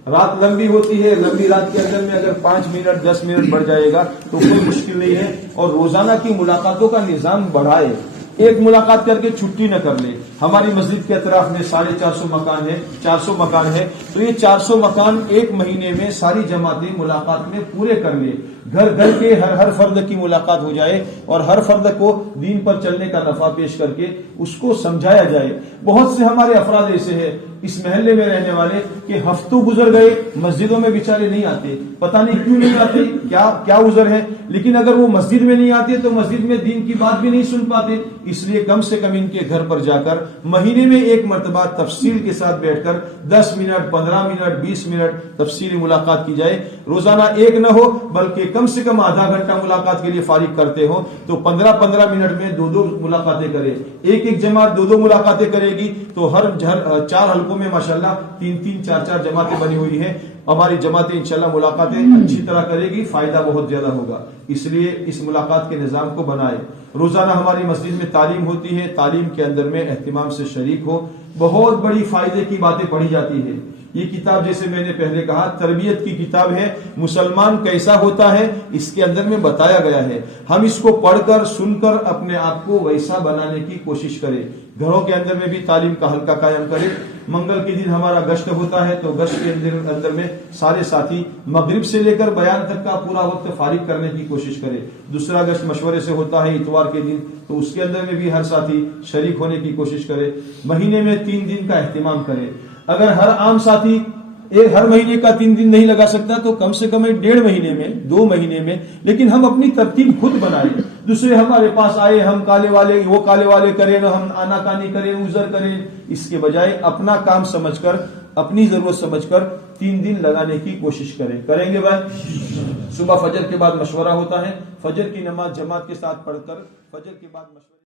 رات لمبی ہوتی ہے، لمبی رات کے اندر میں اگر 5 منٹ 10 منٹ بڑھ جائے گا تو کوئی مشکل نہیں ہے، اور روزانہ کی ملاقاتوں کا نظام بڑھائے۔ ایک ملاقات کر کے چھٹی نہ کر لے۔ ہماری مسجد کے اطراف میں 450 مکان ہے، 400 مکان ہے، تو یہ 400 مکان ایک مہینے میں ساری جماعتیں ملاقات میں پورے کر لے۔ گھر گھر کے ہر فرد کی ملاقات ہو جائے اور ہر فرد کو دین پر چلنے کا نفع پیش کر کے اس کو سمجھایا جائے۔ بہت سے ہمارے افراد ایسے ہیں اس محلے میں رہنے والے کہ ہفتوں گزر گئے، مسجدوں میں بیچارے نہیں آتے، پتہ نہیں کیوں نہیں آتے، کیا عذر ہے، لیکن اگر وہ مسجد میں نہیں آتے تو مسجد میں دین کی بات بھی نہیں سن پاتے۔ اس لیے کم سے کم ان کے گھر پر جا کر مہینے میں ایک مرتبہ تفصیل کے ساتھ بیٹھ کر 10 منٹ 15 منٹ 20 منٹ تفصیلی ملاقات کی جائے۔ روزانہ ایک نہ ہو بلکہ کم سے کم آدھا گھنٹہ ملاقات کے لیے فارغ کرتے ہو تو 15 منٹ میں 2 ملاقاتیں کرے۔ ایک جماعت 2 ملاقاتیں کرے گی تو ہر 4 حلقوں میں ماشاءاللہ 3 4 جماعتیں بنی ہوئی ہیں۔ ہماری جماعتیں انشاءاللہ ملاقاتیں اچھی طرح کرے گی، فائدہ بہت زیادہ ہوگا۔ اس لیے اس ملاقات کے نظام کو بنائے۔ روزانہ ہماری مسجد میں تعلیم ہوتی ہے، تعلیم کے اندر میں اہتمام سے شریک ہو۔ بہت بڑی فائدے کی باتیں پڑھی جاتی ہے۔ یہ کتاب جیسے میں نے پہلے کہا تربیت کی کتاب ہے، مسلمان کیسا ہوتا ہے اس کے اندر میں بتایا گیا ہے۔ ہم اس کو پڑھ کر سن کر اپنے آپ کو ویسا بنانے کی کوشش کریں گھروں کے اندر میں بھی تعلیم کا حلقہ قائم کرے. منگل کے دن ہمارا گشت ہوتا ہے تو گشت کے اندر میں سارے ساتھی مغرب سے لے کر بیان تک کا پورا وقت فارغ کرنے کی کوشش کرے. دوسرا گشت مشورے سے ہوتا ہے اتوار کے دن، تو اس کے اندر میں بھی ہر ساتھی شریک ہونے کی کوشش کرے. مہینے میں 3 دن کا اہتمام کرے. اگر ہر عام ساتھی ہر مہینے کا 3 دن نہیں لگا سکتا تو کم سے کم 1.5 مہینے میں 2 مہینے میں، لیکن ہم اپنی ترتیب خود بنائیں. دوسرے ہمارے پاس آئے، ہم کالے والے کریں، ہم آناکانی کریں، عذر کریں، اس کے بجائے اپنا کام سمجھ کر، اپنی ضرورت سمجھ کر 3 دن لگانے کی کوشش کریں گے بھائی. صبح فجر کے بعد مشورہ ہوتا ہے، فجر کی نماز جماعت کے ساتھ پڑھ کر فجر کے بعد مشورہ